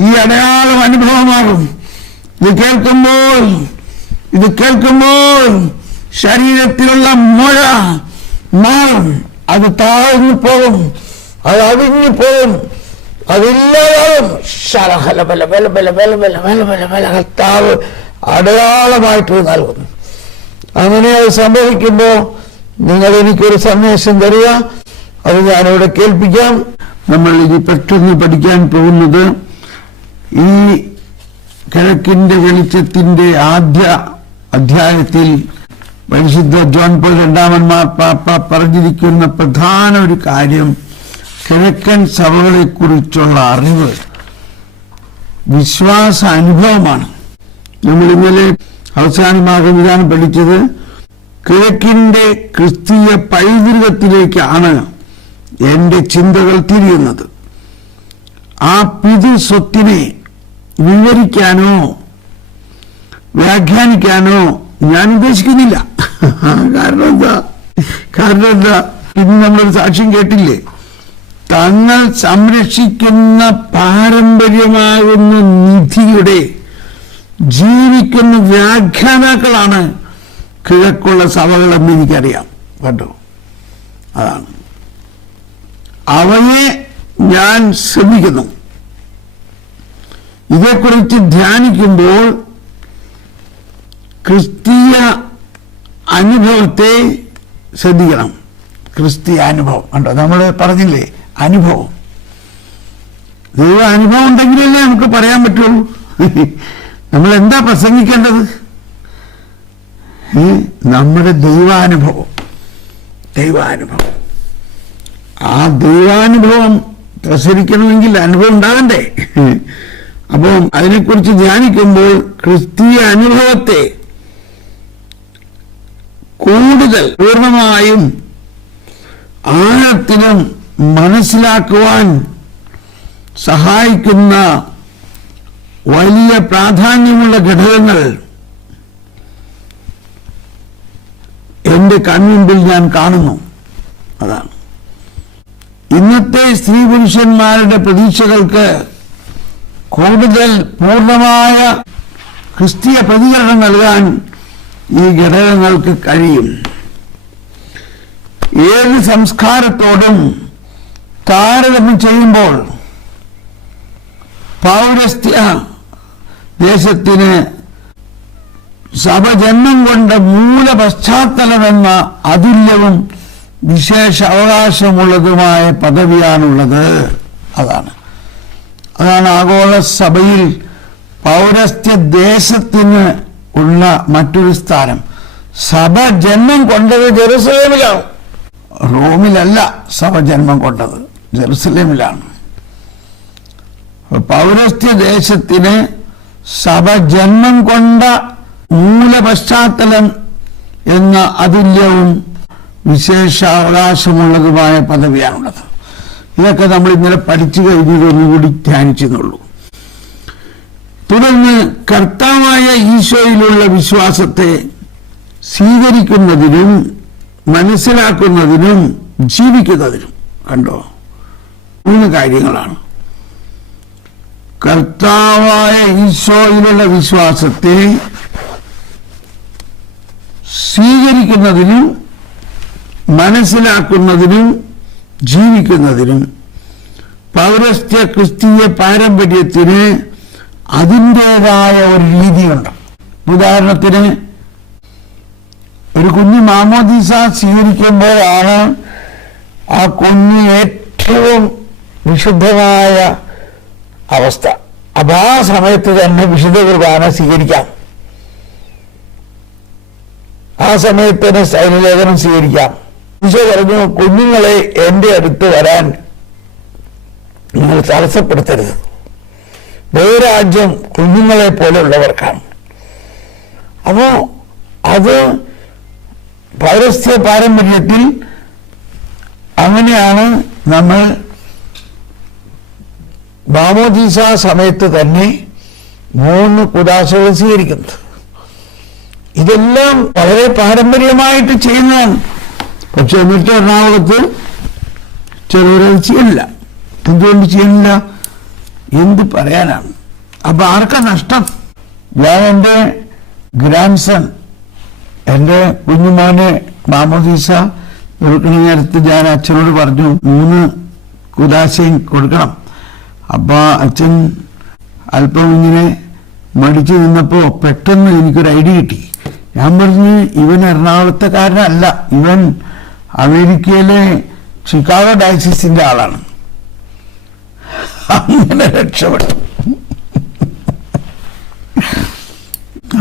ഈ അടയാളം അനുഭവമാകും. ഇത് കേൾക്കുമ്പോൾ ശരീരത്തിലുള്ള മുഴ മാറും. അത് താഴ്ന്നു പോകും. അത് അവിഞ്ഞു പോകും. അതില്ലാതാവും. കർത്താവ് അടയാളമായിട്ട് നൽകുന്നു. അങ്ങനെ അത് സംഭവിക്കുമ്പോൾ നിങ്ങൾ എനിക്കൊരു സന്ദേശം തരിക. അത് ഞാനിവിടെ കേൾപ്പിക്കാം. നമ്മൾ ഇനി പെട്ടെന്ന് പഠിക്കാൻ പോകുന്നത് ഈ കിഴക്കിന്റെ വെളിച്ചത്തിന്റെ ആദ്യ അധ്യായത്തിൽ പരിശുദ്ധ ജോൺ പോൾ രണ്ടാമൻ മാർപ്പാപ്പ പറഞ്ഞിരിക്കുന്ന പ്രധാന ഒരു കാര്യം കിഴക്കൻ സഭകളെ കുറിച്ചുള്ള അറിവ് വിശ്വാസ അനുഭവമാണ്. നമ്മൾ ഇന്നലെ അവസാന ഭാഗം പഠിച്ചത് കിഴക്കിന്റെ ക്രിസ്തീയ പൈതൃകത്തിലേക്കാണ് എന്റെ ചിന്തകൾ തിരിയുന്നത്. ആ പിതൃസ്വത്തിനെ വിവരിക്കാനോ വ്യാഖ്യാനിക്കാനോ ഞാൻ ഉദ്ദേശിക്കുന്നില്ല. കാരണം എന്താ, ഇന്ന് നമ്മളൊരു സാക്ഷ്യം കേട്ടില്ലേ, തങ്ങൾ സംരക്ഷിക്കുന്ന പാരമ്പര്യമാകുന്ന നിധിയുടെ ജീവിക്കുന്ന വ്യാഖ്യാതാക്കളാണ് കിഴക്കുള്ള സഭകളെന്ന് എനിക്കറിയാം കേട്ടോ. അതാണ് അവയെ ഞാൻ ശ്രമിക്കുന്നു. ഇതേക്കുറിച്ച് ധ്യാനിക്കുമ്പോൾ ക്രിസ്തീയ അനുഭവത്തെ ശ്രദ്ധിക്കണം. ക്രിസ്തീയ അനുഭവം കണ്ടോ, നമ്മൾ പറഞ്ഞില്ലേ അനുഭവം. ദൈവ അനുഭവം ഉണ്ടെങ്കിലല്ലേ നമുക്ക് പറയാൻ പറ്റുള്ളൂ. നമ്മൾ എന്താ പ്രസംഗിക്കേണ്ടത്? നമ്മുടെ ദൈവാനുഭവം. ആ ദൈവാനുഭവം പ്രസരിക്കണമെങ്കിൽ അനുഭവം ഉണ്ടാകണ്ടേ? അപ്പോൾ അതിനെക്കുറിച്ച് ധ്യാനിക്കുമ്പോൾ ക്രിസ്തീയ അനുഭവത്തെ കൂടുതൽ പൂർണ്ണമായും ആഴത്തിലും മനസ്സിലാക്കുവാൻ സഹായിക്കുന്ന വലിയ പ്രാധാന്യമുള്ള ഘടകങ്ങൾ എന്റെ കൺമുമ്പിൽ ഞാൻ കാണുന്നു. അതാണ് ഇന്നത്തെ സ്ത്രീ പുരുഷന്മാരുടെ പ്രതീക്ഷകൾക്ക് കൂടുതൽ പൂർണ്ണമായ ക്രിസ്തീയ പ്രതികരണം നൽകാൻ ഈ ഘടകങ്ങൾക്ക് കഴിയും. ഏത് സംസ്കാരത്തോടും താരതമ്യം ചെയ്യുമ്പോൾ പൗരസ്ത്യ ദേശത്തിന് സഭ ജന്മം കൊണ്ട മൂല പശ്ചാത്തലമെന്ന അതുല്യവും വിശേഷ അവകാശമുള്ളതുമായ പദവിയാണുള്ളത്. അതാണ് ആഗോള സഭയിൽ പൗരസ്ത്യ ദേശത്തിന് ഉള്ള മറ്റൊരു സ്ഥാനം. സഭ ജന്മം കൊണ്ടത് ജെറുസലേമിലാണ്, റോമിലല്ല. സഭ ജന്മം കൊണ്ടത് ജെറുസലേമിലാണ്. പൗരസ്ത്യ ദേശത്തിന് സഭ ജന്മം കൊണ്ട മൂല പശ്ചാത്തലം എന്ന അതുല്യവും വിശേഷാവകാശമുള്ളതുമായ പദവിയാണുള്ളത്. ഇതൊക്കെ നമ്മൾ ഇന്നലെ പഠിച്ചു കഴിഞ്ഞതൊന്നുകൂടി ധ്യാനിച്ചെന്നുള്ളൂ. തുടർന്ന് കർത്താവായ ഈശോയിലുള്ള വിശ്വാസത്തെ സ്വീകരിക്കുന്നതിനും മനസ്സിലാക്കുന്നതിനും ജീവിക്കുന്നതിനും കണ്ടോ 3 കാര്യങ്ങളാണ്. കർത്താവായ ഈശോയിലുള്ള വിശ്വാസത്തെ സ്വീകരിക്കുന്നതിനും മനസ്സിലാക്കുന്നതിനും ജീവിക്കുന്നതിനും പൗരസ്ത്യ ക്രിസ്തീയ പാരമ്പര്യത്തിന് അതിൻ്റെതായ ഒരു രീതിയുണ്ട്. ഉദാഹരണത്തിന് ഒരു കുഞ്ഞ് മാമോദീസ സ്വീകരിക്കുമ്പോഴാണ് ആ കുഞ്ഞ് ഏറ്റവും വിശുദ്ധമായ അവസ്ഥ. അപ്പം ആ സമയത്ത് തന്നെ വിശുദ്ധ കുർബാന സ്വീകരിക്കാം. ആ സമയത്ത് തന്നെ ശൈലലേഖനം സ്വീകരിക്കാം. ഈശോ പറഞ്ഞു, കുഞ്ഞുങ്ങളെ എൻ്റെ അടുത്ത് വരാൻ നിങ്ങൾ തടസ്സപ്പെടുത്തരുത്. ദൈവരാജ്യം കുഞ്ഞുങ്ങളെ പോലെയുള്ളവർക്കാണ്. അപ്പോ അത് പൗരസ്ത്യ പാരമ്പര്യത്തിൽ അങ്ങനെയാണ് നമ്മൾ മാമോദീസ സമയത്ത് തന്നെ 3 കുദാശകൾ സ്വീകരിക്കുന്നത്. ഇതെല്ലാം വളരെ പാരമ്പര്യമായിട്ട് ചെയ്യുന്നതാണ്. പക്ഷെ എന്നിട്ട് എറണാകുളത്ത് ചിലവരത് ചെയ്യണില്ല. എന്തുകൊണ്ട് ചെയ്യണില്ല? എന്ത് പറയാനാണ്? അപ്പൊ ആർക്കാ നഷ്ടം? ഞാൻ എൻ്റെ ഗ്രാൻഡ് എൻ്റെ കുഞ്ഞുമോനെ മാമോദീസ കൊടുക്കുന്ന നേരത്ത് ഞാൻ അച്ഛനോട് പറഞ്ഞു 3 കുദാശയും കൊടുക്കണം. അപ്പൊ അച്ഛൻ അല്പം ഇങ്ങനെ മടിച്ചു നിന്നപ്പോ പെട്ടെന്ന് എനിക്കൊരു ഐഡിയ കിട്ടി. ഞാൻ പറഞ്ഞു, ഇവൻ എറണാകുളത്തുകാരനല്ല, ഇവൻ അമേരിക്കയിലെ ചിക്കാഗോ ഡയസിസിന്റെ ആളാണ്. അങ്ങനെ രക്ഷപ്പെട്ടു.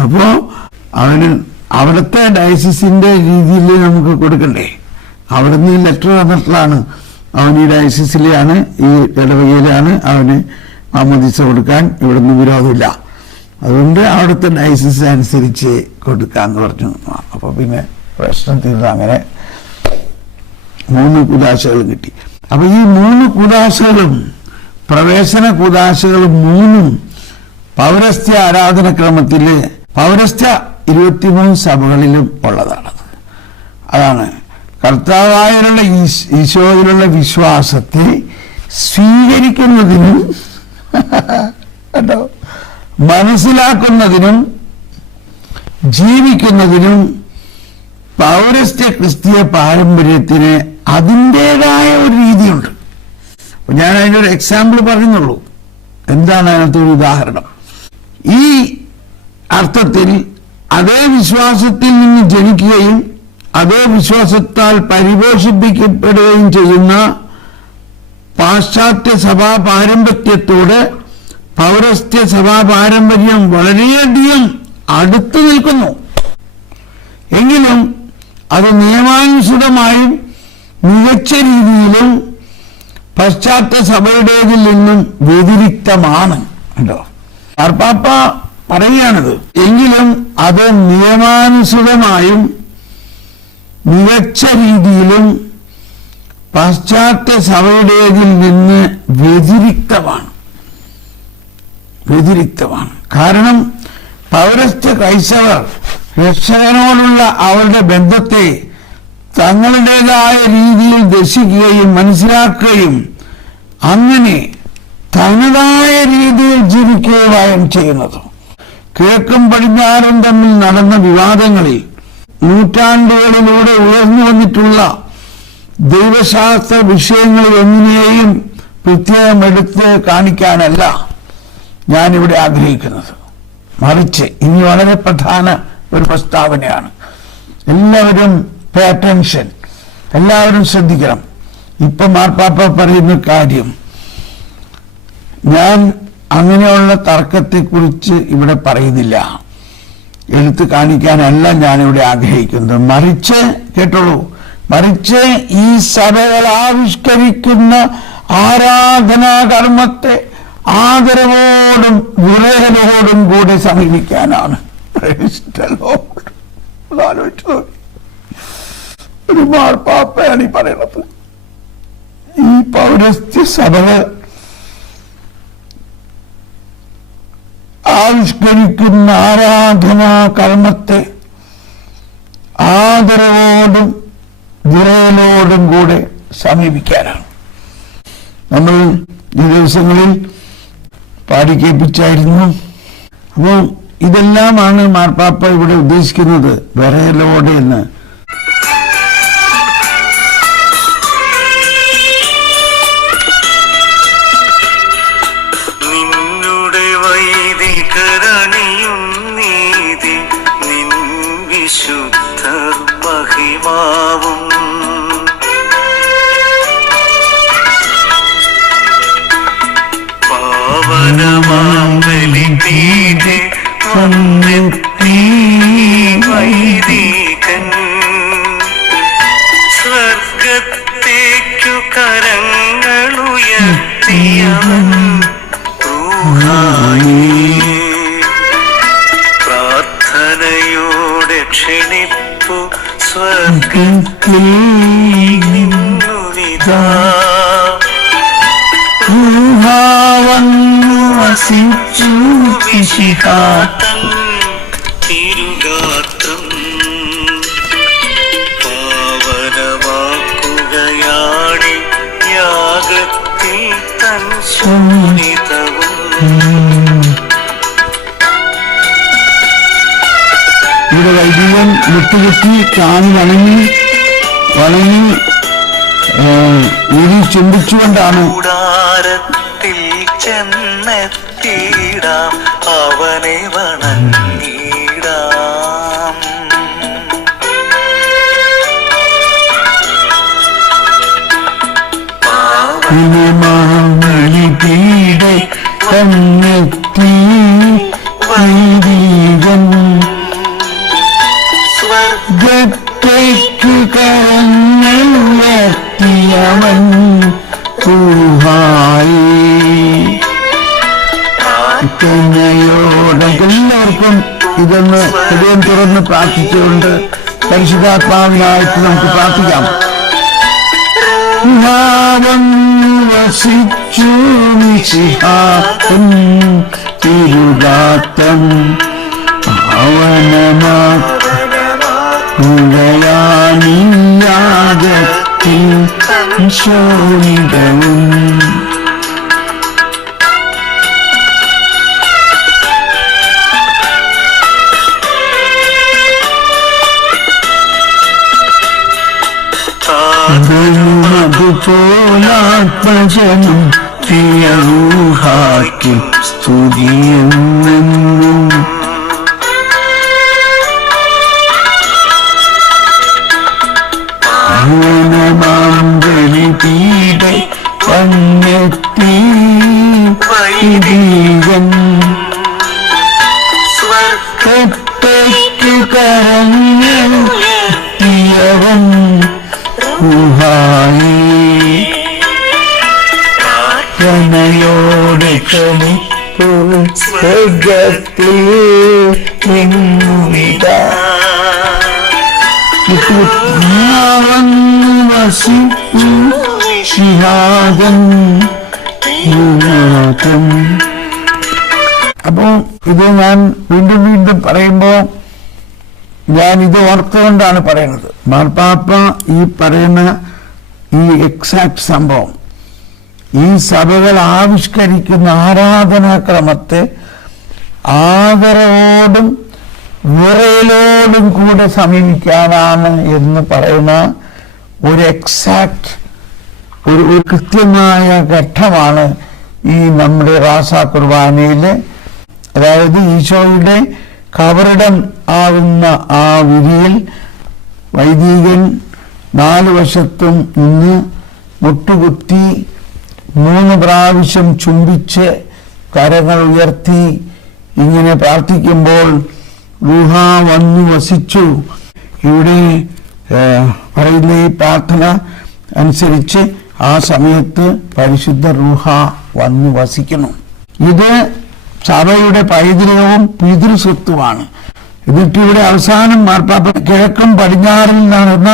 അപ്പോ അവന് അവിടുത്തെ ഡയസിസിന്റെ രീതിയിൽ നമുക്ക് കൊടുക്കണ്ടേ? അവിടുന്ന് ലെറ്റർ വന്നിട്ടുള്ളതാണ്. അവൻ ഈ ഡയസിസിലെയാണ്, ഈ ഇടവകയിലാണ് അവന് മാമോദീസ കൊടുക്കാൻ ഇവിടുന്ന് വിരോധമില്ല അതുകൊണ്ട് അവിടുത്തെ ഡയസിസ് അനുസരിച്ച് കൊടുക്കാന്ന് പറഞ്ഞു. അപ്പൊ പിന്നെ പ്രശ്നം തീർന്നു. അങ്ങനെ 3 കുദാശകളും കിട്ടി. അപ്പൊ ഈ 3 കുദാശകളും പ്രവേശന കുദാശകളും 3 പൗരസ്ത്യ ആരാധനക്രമത്തില് പൗരസ്ത്യ 23 സഭകളിലും ഉള്ളതാണത്. അതാണ് കർത്താവായുള്ള ഈശോയിലുള്ള വിശ്വാസത്തെ സ്വീകരിക്കുന്നതിനും കേട്ടോ മനസ്സിലാക്കുന്നതിനും ജീവിക്കുന്നതിനും പൗരസ്ത്യ ക്രിസ്തീയ പാരമ്പര്യത്തിന് അതിൻ്റെതായ ഒരു രീതിയുണ്ട്. ഞാൻ അതിൻ്റെ ഒരു എക്സാമ്പിൾ പറയുന്നുള്ളൂ. എന്താണ് അതിനകത്തൊരു ഉദാഹരണം? ഈ അർത്ഥത്തിൽ അതേ വിശ്വാസത്തിൽ നിന്ന് ജനിക്കുകയും അതേ വിശ്വാസത്താൽ പരിപോഷിപ്പിക്കപ്പെടുകയും ചെയ്യുന്ന പാശ്ചാത്യ സഭാ പാരമ്പര്യത്തോട് പൗരസ്ത്യ സഭാ പാരമ്പര്യം വളരെയധികം അടുത്തു നിൽക്കുന്നു. എങ്കിലും അത് നിയമാനുസൃതമായും മികച്ച രീതിയിലും പാശ്ചാത്യ സഭയുടേതിൽ നിന്നും വ്യതിരിക്തമാണ്. കേട്ടോ, മാർപ്പാപ്പ പറയുകയാണത്. എങ്കിലും അത് നിയമാനുസൃതമായും മികച്ച രീതിയിലും പാശ്ചാത്യ സഭയുടേതിൽ നിന്ന് വ്യതിരിക്തമാണ്. കാരണം പൗരസ്ത്യ ക്രൈസ്തവർ രക്ഷകനോടുള്ള അവരുടെ ബന്ധത്തെ തങ്ങളുടേതായ രീതിയിൽ ദർശിക്കുകയും മനസ്സിലാക്കുകയും അങ്ങനെ തനതായ രീതിയിൽ ജീവിക്കുകയും ചെയ്യുന്നത്. കിഴക്കും പടിഞ്ഞാറും തമ്മിൽ നടന്ന വിവാദങ്ങളിൽ നൂറ്റാണ്ടുകളിലൂടെ ഉയർന്നു വന്നിട്ടുള്ള ദൈവശാസ്ത്ര വിഷയങ്ങളിൽ ഒന്നിനെയും പ്രത്യേകം എടുത്ത് കാണിക്കാനല്ല ഞാനിവിടെ ആഗ്രഹിക്കുന്നത്. മറിച്ച് ഇനി വളരെ പ്രധാന ഒരു പ്രസ്താവനയാണ്. എല്ലാവരും പേ അറ്റൻഷൻ, എല്ലാവരും ശ്രദ്ധിക്കണം. ഇപ്പൊ മാർപ്പാപ്പ പറയുന്ന കാര്യം ഞാൻ അങ്ങനെയുള്ള തർക്കത്തെക്കുറിച്ച് ഇവിടെ പറയുന്നില്ല, എടുത്തു കാണിക്കാനല്ല ഞാനിവിടെ ആഗ്രഹിക്കുന്നത്. മറിച്ച് കേട്ടോളൂ, മറിച്ച് ഈ സഭകൾ ആവിഷ്കരിക്കുന്ന ആരാധനാകർമ്മത്തെ ആദരവോടും വിവേകനോടും കൂടെ സമീപിക്കാനാണ്. ആലോചിച്ചു, ഒരു മാർപ്പാപ്പയാണ് ഈ പറയുന്നത്. ഈ പൗരസ്ത്യ സഭകൾ ആവിഷ്കരിക്കുന്ന ആരാധനാ കർമ്മത്തെ ആദരവോടും വിവേകനോടും കൂടെ സമീപിക്കാനാണ്. നമ്മൾ ഈ ദിവസങ്ങളിൽ പാടിക്കേൽപ്പിച്ചായിരുന്നു. അപ്പോൾ ഇതെല്ലാമാണ് മാർപ്പാപ്പ ഇവിടെ ഉദ്ദേശിക്കുന്നത് വിറയലോടെ എന്ന്. നിന്നുടെ വൈദികരണിയും നീതി നിൻ വിശുദ്ധ മഹിമാവും പാവനമാംഗലി പീഠേ വന്നെത്തി വൈദികൻ സ്വർഗത്തേക്കു കരങ്ങളുയർത്തിയവൻ പ്രാർത്ഥനയോടെ ക്ഷണിപ്പു സ്വർഗത്തിൽ നിന്നു വിതാ വസിച്ചു വിശിഹാതൻ തിരുഗാത്രം പാവനമാക്കുകയാണി യാഗത്തിൽ തൻ ശൂന്യതവും. ഇവിടെ വൈദികൻ മുട്ടുകുത്തി കാണി വണങ്ങി ഉരി ചുംബിച്ചുകൊണ്ടാണ് കൂടാരത്തിൽ ചെന്നെത്തിയിടാം അവനെ വണങ്ങിടാം. പീഠേ തന്നെത്തി വൈദികൻ സ്വർഗത്തേക്കു കരങ്ങളുയർത്തിയവൻ ൂഹായി പ്രാർത്ഥനയോടെങ്കിൽ ഇതൊന്ന് ഹൃദയം തുറന്ന് പ്രാർത്ഥിച്ചുകൊണ്ട് പരിശുദ്ധാത്മാവിനായിട്ട് നമുക്ക് പ്രാർത്ഥിക്കാം. വസിച്ചു മിശിഹാതൻ തിരുഗാത്തം അവനമാകത്തിൽ ശോണിതവും അതുപോലാത്മജനം പ്രിയരൂഹാക്കി സ്തുതിയെന്നും പീഡ പഞ്ഞെത്തി സ്വർഗത്തേക്കു കരഞ്ഞെത്തിയവൻ പ്രാർത്ഥനയോടെ ക്ഷണിപ്പോൾ സ്വർഗത്തിൽ നിന്നുവിട അപ്പോ ഇത് ഞാൻ വീണ്ടും വീണ്ടും പറയുമ്പോ ഞാൻ ഇത് ഓർത്തുകൊണ്ടാണ് പറയുന്നത്. മാർപ്പാപ്പ ഈ പറയുന്ന ഈ എക്സാക്ട് സംഭവം ഈ സഭകൾ ആവിഷ്കരിക്കുന്ന ആരാധനാക്രമത്തെ ആദരവോടും വിറയലോടും കൂടെ സമീപിക്കാനാണ് എന്ന് പറയുന്ന ഒരു എക്സാക്ട് ഒരു കൃത്യമായ ഘട്ടമാണ് ഈ നമ്മുടെ റാസാ കുർബാനയിലെ, അതായത് ഈശോയുടെ കബറിടം ആകുന്ന ആ വിധിയിൽ വൈദികൻ 4 വശത്തും നിന്ന് മുട്ടുകുത്തി 3 പ്രാവശ്യം ചുംബിച്ച് കരങ്ങൾ ഉയർത്തി ഇങ്ങനെ പ്രാർത്ഥിക്കുമ്പോൾ റൂഹ വന്നു വസിച്ചു. ഇവിടെ പറയുന്ന ഈ പ്രാർത്ഥന അനുസരിച്ച് ആ സമയത്ത് പരിശുദ്ധ റൂഹ വന്നു വസിക്കുന്നു. ഇത് സഭയുടെ പൈതൃകവും പിതൃസ്വത്വമാണ്. എന്നിട്ട് ഇവിടെ അവസാനം മാർപ്പാപ്പ കിഴക്കും പടിഞ്ഞാറിൽ നടന്ന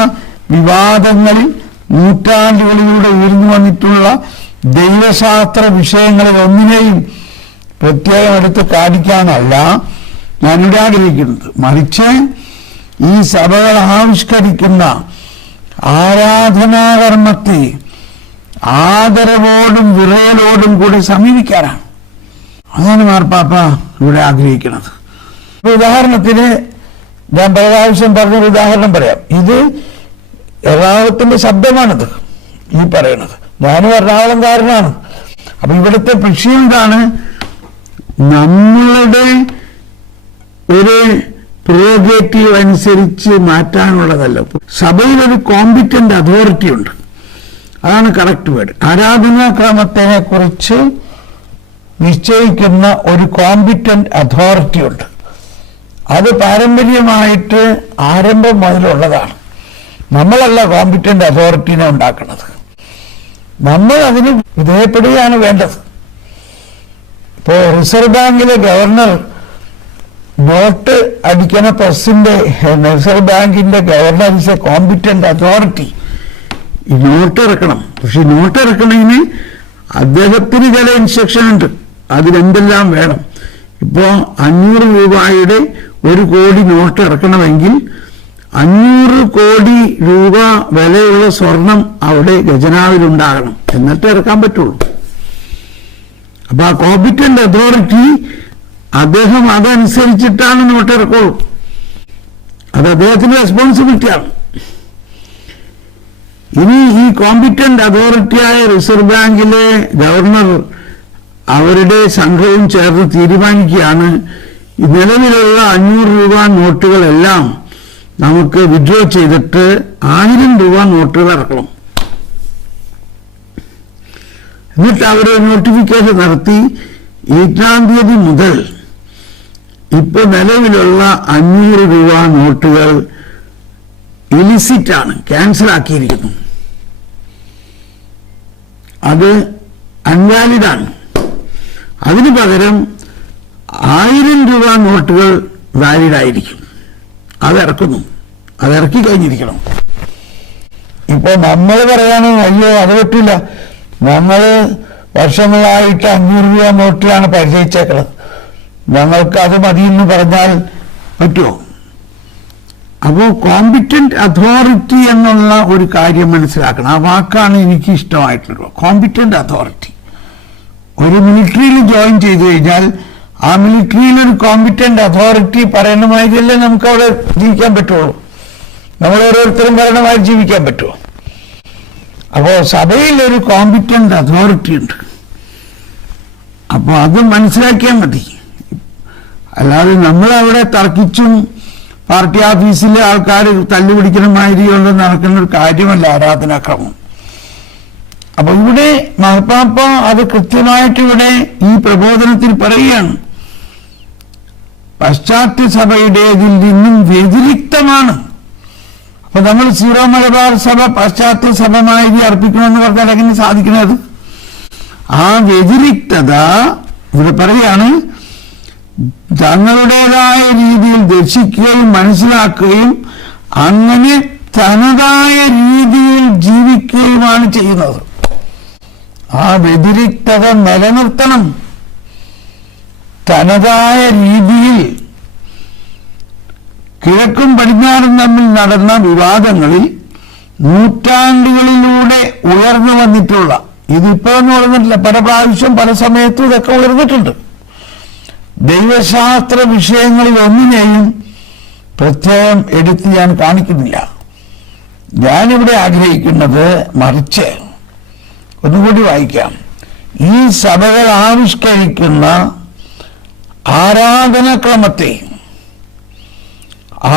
വിവാദങ്ങളിൽ നൂറ്റാണ്ടുകളിലൂടെ ഉയർന്നു വന്നിട്ടുള്ള ദൈവശാസ്ത്ര വിഷയങ്ങളിൽ ഒന്നിനെയും പ്രത്യേകം എടുത്ത് കാണിക്കാനല്ല ഞാനിവിടെ ആഗ്രഹിക്കുന്നത്, മറിച്ച് ഈ സഭകൾ ആവിഷ്കരിക്കുന്ന ആരാധനാകർമ്മത്തെ ആദരവോടും വിറയലോടും കൂടെ സമീപിക്കാനാണ്. അതാണ് മാർപ്പാപ്പ ഇവിടെ ആഗ്രഹിക്കുന്നത്. ഉദാഹരണത്തിന് ഞാൻ പ്രാവശ്യം പറഞ്ഞൊരു ഉദാഹരണം പറയാം. ഇത് എറണാകുളത്തിന്റെ ശബ്ദമാണിത് ഈ പറയുന്നത്. ഞാനും എറണാകുളംകാരനാണ്. അപ്പൊ ഇവിടുത്തെ വിഷയം എന്താണ്? നമ്മളുടെ ഒരു പ്രോഗ്രേറ്റീവ് അനുസരിച്ച് മാറ്റാനുള്ളതല്ല. സഭയിലൊരു കോമ്പിറ്റന്റ് അതോറിറ്റി ഉണ്ട്, അതാണ് കറക്റ്റ് വേർഡ്. ആരാധനാക്രമത്തെ കുറിച്ച് നിശ്ചയിക്കുന്ന ഒരു കോമ്പിറ്റന്റ് അതോറിറ്റി ഉണ്ട്. അത് പാരമ്പര്യമായിട്ട് ആരംഭം മുതലുള്ളതാണ്. നമ്മളല്ല കോമ്പിറ്റന്റ് അതോറിറ്റിനെ ഉണ്ടാക്കുന്നത്, നമ്മൾ അതിന് വിധേയപ്പെടുകയാണ് വേണ്ടത്. ഇപ്പോൾ റിസർവ് ബാങ്കിലെ ഗവർണർ നോട്ട് അടിക്കുന്ന പ്രസിന്റെ റിസർവ് ബാങ്കിന്റെ governor is A competent authority. ഈ നോട്ട് ഇറക്കണം, പക്ഷെ നോട്ട് ഇറക്കണതിന് അദ്ദേഹത്തിന് ചില ഇൻസ്ട്രക്ഷൻ ഉണ്ട്, അതിലെന്തെല്ലാം വേണം. ഇപ്പോൾ 500 രൂപയുടെ 1 കോടി നോട്ട് ഇറക്കണമെങ്കിൽ 500 കോടി രൂപ വിലയുള്ള സ്വർണം അവിടെ ഖജനാവിലുണ്ടാകണം, എന്നിട്ട് ഇറക്കാൻ പറ്റുള്ളൂ. അപ്പൊ ആ കോമ്പിറ്റന്റ് അതോറിറ്റി അദ്ദേഹം അതനുസരിച്ചിട്ടാണ് നോട്ട് ഇറക്കുള്ളൂ. അത് അദ്ദേഹത്തിന്റെ റെസ്പോൺസിബിലിറ്റിയാണ്. ഇനി ഈ കോമ്പിറ്റന്റ് അതോറിറ്റിയായ റിസർവ് ബാങ്കിലെ ഗവർണർ അവരുടെ സംഘവും ചേർന്ന് തീരുമാനിക്കുകയാണ് നിലവിലുള്ള 500 രൂപ നോട്ടുകളെല്ലാം നമുക്ക് വിഡ്രോ ചെയ്തിട്ട് 1000 രൂപ നോട്ടുകൾ ഇറക്കണം. എന്നിട്ട് അവർ നോട്ടിഫിക്കേഷൻ നടത്തി 8-ാം തീയതി മുതൽ ഇപ്പൊ നിലവിലുള്ള 500 രൂപ നോട്ടുകൾ ഇലിസിറ്റാണ്, ക്യാൻസൽ ആക്കിയിരിക്കുന്നു. അത് അൺവാലിഡാണ്. അതിനു പകരം 1000 രൂപ നോട്ടുകൾ വാലിഡ് ആയിരിക്കും. അതിറക്കുന്നു, അതിറക്കി കഴിഞ്ഞിരിക്കണം. ഇപ്പൊ നമ്മൾ പറയാണ് അയ്യോ അത് പറ്റില്ല, ഞങ്ങൾ വർഷങ്ങളായിട്ട് 500 രൂപ നോട്ടിലാണ് പരിചയിച്ചേക്കുന്നത്, ഞങ്ങൾക്ക് അത് മതിയെന്ന് പറഞ്ഞാൽ പറ്റുമോ? അപ്പോൾ കോമ്പിറ്റന്റ് അതോറിറ്റി എന്നുള്ള ഒരു കാര്യം മനസ്സിലാക്കണം. ആ വാക്കാണ് എനിക്ക് ഇഷ്ടമായിട്ടുള്ളത്, കോമ്പിറ്റന്റ് അതോറിറ്റി. ഒരു മിലിറ്ററിയിൽ ജോയിൻ ചെയ്തു കഴിഞ്ഞാൽ ആ മിലിറ്ററിയിൽ ഒരു കോമ്പിറ്റന്റ് അതോറിറ്റി പറയുന്ന മാതിരിയല്ലേ നമുക്ക് അവിടെ ജീവിക്കാൻ പറ്റുള്ളൂ. നമ്മൾ ഓരോരുത്തരും പറയണമായി ജീവിക്കാൻ പറ്റുമോ? അപ്പോൾ സഭയിൽ ഒരു കോമ്പിറ്റന്റ് അതോറിറ്റി ഉണ്ട്. അപ്പോൾ അത് മനസ്സിലാക്കിയാൽ മതി. അല്ലാതെ നമ്മളവിടെ തർക്കിച്ചും പാർട്ടി ഓഫീസിലെ ആൾക്കാർ തല്ലുപിടിക്കുന്ന മാതിരിയുള്ള നടക്കുന്ന ഒരു കാര്യമല്ല ആരാധനാക്രമം. അപ്പൊ ഇവിടെ മാർപ്പാപ്പ അത് കൃത്യമായിട്ട് ഇവിടെ ഈ പ്രബോധനത്തിൽ പറയുകയാണ്, പാശ്ചാത്യ സഭയുടേതിൽ നിന്നും വ്യതിരിക്തമാണ്. അപ്പൊ നമ്മൾ സീറോ മലബാർ സഭ പാശ്ചാത്യ സഭമായി അർപ്പിക്കണമെന്ന് പറഞ്ഞാൽ എങ്ങനെ സാധിക്കുന്നത്? ആ വ്യതിരിക്തത ഇവിടെ പറയാണ്, തങ്ങളുടേതായ രീതിയിൽ ദർശിക്കുകയും മനസ്സിലാക്കുകയും അങ്ങനെ തനതായ രീതിയിൽ ജീവിക്കുകയുമാണ് ചെയ്യുന്നത്. ആ വ്യതിരിക്തത നിലനിർത്തണം. തനതായ രീതിയിൽ കിഴക്കും പടിഞ്ഞാറും തമ്മിൽ നടന്ന വിവാദങ്ങളിൽ നൂറ്റാണ്ടുകളിലൂടെ ഉയർന്നു വന്നിട്ടുള്ള, ഇതിപ്പോഴൊന്നും ഉയർന്നിട്ടില്ല, പല പ്രാവശ്യം പല സമയത്തും ഇതൊക്കെ ഉയർന്നിട്ടുണ്ട്. ദൈവശാസ്ത്ര വിഷയങ്ങളിൽ ഒന്നിനെയും പ്രത്യേകം എടുത്ത് ഞാൻ കാണിക്കുന്നില്ല. ഞാനിവിടെ ആഗ്രഹിക്കുന്നത് മറിച്ച് ഒന്നുകൂടി വായിക്കാം. ഈ സഭകൾ ആവിഷ്കരിക്കുന്ന ആരാധനാക്രമത്തെ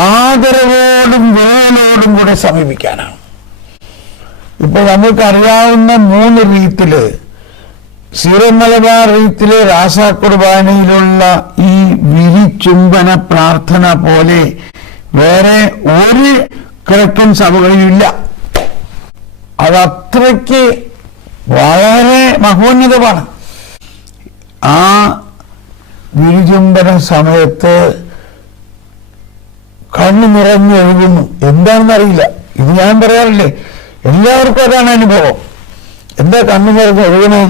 ആദരവോടും വേലോടും കൂടെ സമീപിക്കാനാണ്. ഇപ്പോൾ നമുക്കറിയാവുന്ന 3 റീത്തില്, സീറോ മലബാർ റീത്തിലെ രാസാ കുർബാനയിലുള്ള ഈ വിരിചുംബന പ്രാർത്ഥന പോലെ വേറെ ഒരു കിഴക്കൻ സഭകളിലില്ല. അതത്രയ്ക്ക് വളരെ മഹോന്നതമാണ്. ആ വിരിചുംബന സമയത്ത് കണ്ണു നിറഞ്ഞൊഴുകുന്നു. എന്താണെന്നറിയില്ല, ഇത് ഞാൻ പറയാറില്ലേ, എല്ലാവർക്കും അതാണ് അനുഭവം. എന്താ കണ്ണു നിറഞ്ഞൊഴുകണേ?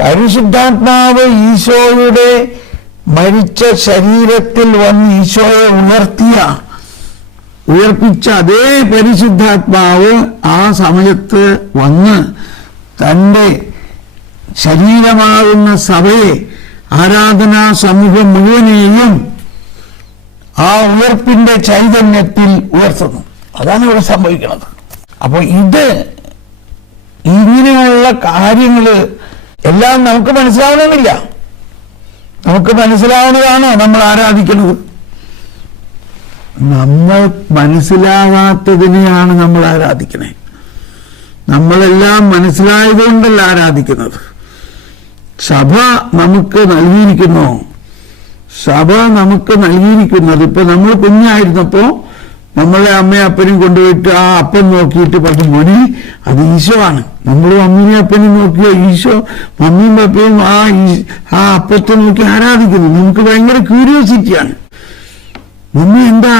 പരിശുദ്ധാത്മാവ് ഈശോയുടെ മരിച്ച ശരീരത്തിൽ വന്ന് ഈശോയെ ഉയർപ്പിച്ച അതേ പരിശുദ്ധാത്മാവ് ആ സമയത്ത് വന്ന് തൻ്റെ ശരീരമാകുന്ന സഭയെ, ആരാധനാ സമൂഹം മുഴുവനെയും ആ ഉയർപ്പിന്റെ ചൈതന്യത്തിൽ ഉയർത്തുന്നു. അതാണ് ഇവിടെ സംഭവിക്കുന്നത്. അപ്പോൾ ഇങ്ങനെയുള്ള കാര്യങ്ങള് എല്ലാം നമുക്ക് മനസ്സിലാവണമെന്നില്ല. നമുക്ക് മനസ്സിലാവുന്നതാണോ നമ്മൾ ആരാധിക്കുന്നത്? നമ്മൾ മനസ്സിലാകാത്തതിനെയാണ് നമ്മൾ ആരാധിക്കുന്നത്. നമ്മളെല്ലാം മനസ്സിലായതുകൊണ്ടല്ല ആരാധിക്കുന്നത്. സഭ നമുക്ക് നൽകിയിരിക്കുന്നു. സഭ നമുക്ക് നൽകിയിരിക്കുന്നത്, ഇപ്പൊ നമ്മൾ കുഞ്ഞായിരുന്നപ്പോ നമ്മളെ അമ്മയും അപ്പനും കൊണ്ടുപോയിട്ട് ആ അപ്പം നോക്കിയിട്ട് പറഞ്ഞു, മോനെ അത് ഈശോ ആണ്. നമ്മൾ മമ്മിയും അപ്പനും നോക്കിയോ ഈശോ, മമ്മിയും പപ്പയും ആ അപ്പത്തെ നോക്കി ആരാധിക്കുന്നു. നമുക്ക് ഭയങ്കര ക്യൂരിയോസിറ്റിയാണ്. മമ്മി എന്താ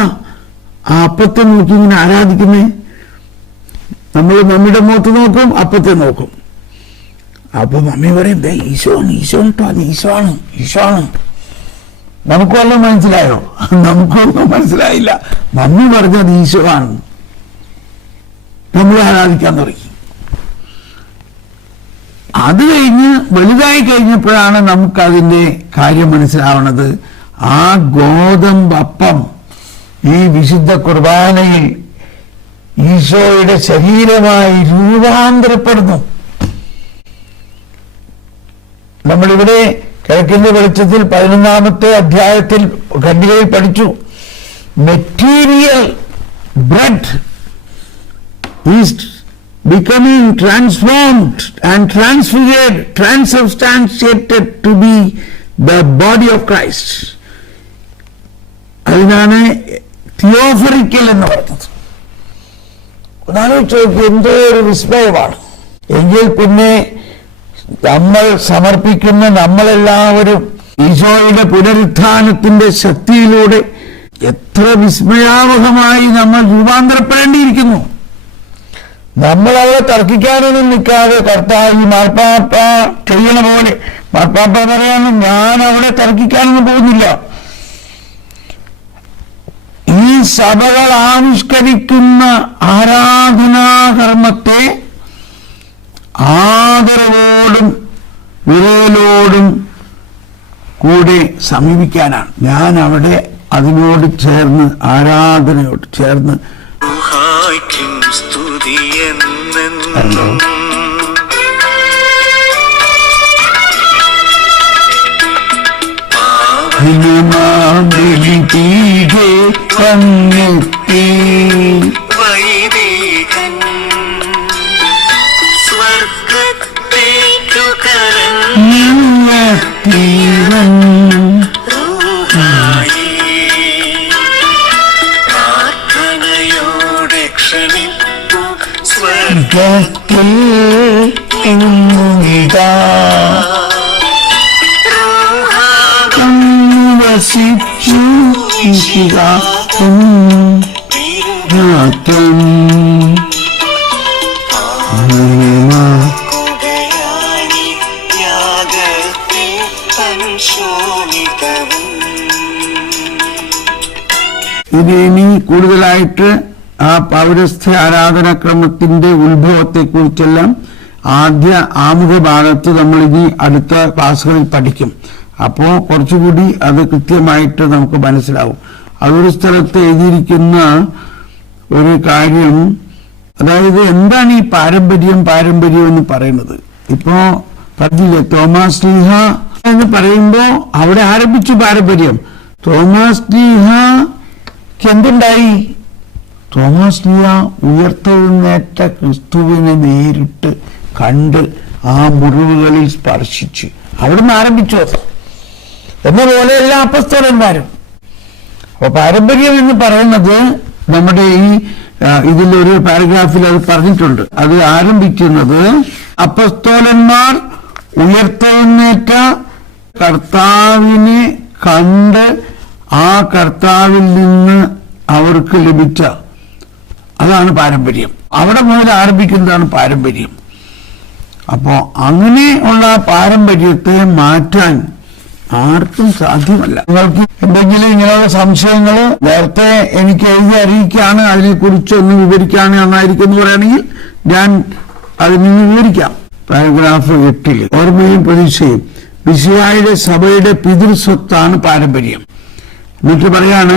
ആ അപ്പത്തെ നോക്കി ഇങ്ങനെ ആരാധിക്കുന്നേ? നമ്മൾ മമ്മിയുടെ മുഖത്ത് നോക്കും, അപ്പത്തെ നോക്കും. അപ്പൊ മമ്മി പറയും, ഈശോ ആണ്, ഈശോ കേട്ടോ, അത് ഈശോ ആണ്, ഈശോ ആണ്. നമുക്ക് വല്ലതും മനസ്സിലായോ? നമുക്കൊന്നും മനസ്സിലായില്ല. മമ്മി പറഞ്ഞത് ഈശോ ആണ്. നമ്മൾ ആരാധിക്കാൻ തുടങ്ങി. അത് കഴിഞ്ഞ് വലുതായി കഴിഞ്ഞപ്പോഴാണ് നമുക്കതിൻ്റെ കാര്യം മനസ്സിലാവണത്. ആ ഗോതമ്പപ്പം ഈ വിശുദ്ധ കുർബാനയിൽ ഈശോയുടെ ശരീരമായി രൂപാന്തരപ്പെടുന്നു. നമ്മളിവിടെ കിഴക്കിന്റെ വെളിച്ചത്തിൽ 11-ാമത്തെ അധ്യായത്തിൽ ഖണ്ഡികയിൽ പഠിച്ചു, material bread is becoming transformed and transfigured, transubstantiated to be the body of Christ. അതിനാണ് തിയോഫറിക്കൽ എന്ന് പറയുന്നത്. ഒന്നാലോചിച്ച് നോക്കി, എന്തോ ഒരു വിസ്മയമാണ്. എങ്കിൽ പിന്നെ നമ്മൾ സമർപ്പിക്കുന്ന, നമ്മളെല്ലാവരും ഈശോയുടെ പുനരുത്ഥാനത്തിന്റെ ശക്തിയിലൂടെ എത്ര വിസ്മയാവഹമായി നമ്മൾ രൂപാന്തരപ്പെടേണ്ടിയിരിക്കുന്നു. നമ്മൾ അവിടെ തർക്കിക്കാനൊന്നും നിൽക്കാതെ കർത്താവ് ഈ മാർപ്പാപ്പ ചെയ്യണ പോലെ, മാർപ്പാപ്പ പറയാണ് ഞാൻ അവിടെ തർക്കിക്കാനൊന്നും പോകുന്നില്ല. ഈ സഭകൾ ആവിഷ്കരിക്കുന്ന ആരാധനാകർമ്മത്തെ ആദരവോടും വിറയലോടും കൂടെ സമീപിക്കാനാണ്. ഞാൻ അവിടെ അതിനോട് ചേർന്ന്, ആരാധനയോട് ചേർന്ന് ഇനി കൂടുതലായിട്ട് ആ പൗരസ്ത്യ ആരാധനാക്രമത്തിന്റെ ഉത്ഭവത്തെക്കുറിച്ചെല്ലാം ആദ്യ ആമുഖ ഭാഗത്ത് നമ്മൾ ഇനി അടുത്ത ക്ലാസ്സുകളിൽ പഠിക്കും. അപ്പോൾ കുറച്ചുകൂടി അത് കൃത്യമായിട്ട് നമുക്ക് മനസ്സിലാവും. അതൊരു സ്ഥലത്ത് എഴുതിയിരിക്കുന്ന ഒരു കാര്യം, അതായത് എന്താണ് ഈ പാരമ്പര്യം എന്ന് പറയുന്നത്. ഇപ്പോ പറഞ്ഞില്ലേ, തോമാസ് ശ്ലീഹ എന്ന് പറയുമ്പോൾ അവിടെ ആരംഭിച്ചു പാരമ്പര്യം. തോമാസ് ശ്ലീഹയ്ക്ക് എന്തുണ്ടായി? തോമാസ് ശ്ലീഹ ഉയർത്തെഴുന്നേറ്റ ക്രിസ്തുവിനെ നേരിട്ട് കണ്ട് ആ മുറിവുകളിൽ സ്പർശിച്ച് അവിടുന്ന് ആരംഭിച്ചു. എന്ന പോലെ എല്ലാ അപ്പസ്തോലന്മാരും. അപ്പൊ പാരമ്പര്യം എന്ന് പറയുന്നത് നമ്മുടെ ഈ ഇതിലൊരു പാരഗ്രാഫിൽ അത് പറഞ്ഞിട്ടുണ്ട്. അത് ആരംഭിക്കുന്നത് അപ്പസ്തോലന്മാർ ഉയർത്തെഴുന്നേറ്റ കർത്താവിനെ കണ്ട് ആ കർത്താവിൽ നിന്ന് അവർക്ക് ലഭിച്ച, അതാണ് പാരമ്പര്യം. അവിടെ മുതൽ ആരംഭിക്കുന്നതാണ് പാരമ്പര്യം. അപ്പോ അങ്ങനെ ഉള്ള പാരമ്പര്യത്തെ മാറ്റാൻ ആർക്കും സാധ്യമല്ല. നിങ്ങൾക്ക് എന്തെങ്കിലും ഇങ്ങനെയുള്ള സംശയങ്ങൾ നേരത്തെ എനിക്ക് എഴുതി അറിയിക്കുകയാണ്, അതിനെക്കുറിച്ച് ഒന്ന് വിവരിക്കുകയാണ് എന്നായിരിക്കും എന്ന് പറയുകയാണെങ്കിൽ ഞാൻ അതിന് വിവരിക്കാം. പാരഗ്രാഫ് 8 ഓർമ്മയും പ്രതീക്ഷയും മിശിഹായുടെ സഭയുടെ പിതൃസ്വത്താണ് പാരമ്പര്യം. എന്നിട്ട് പറയാണ്,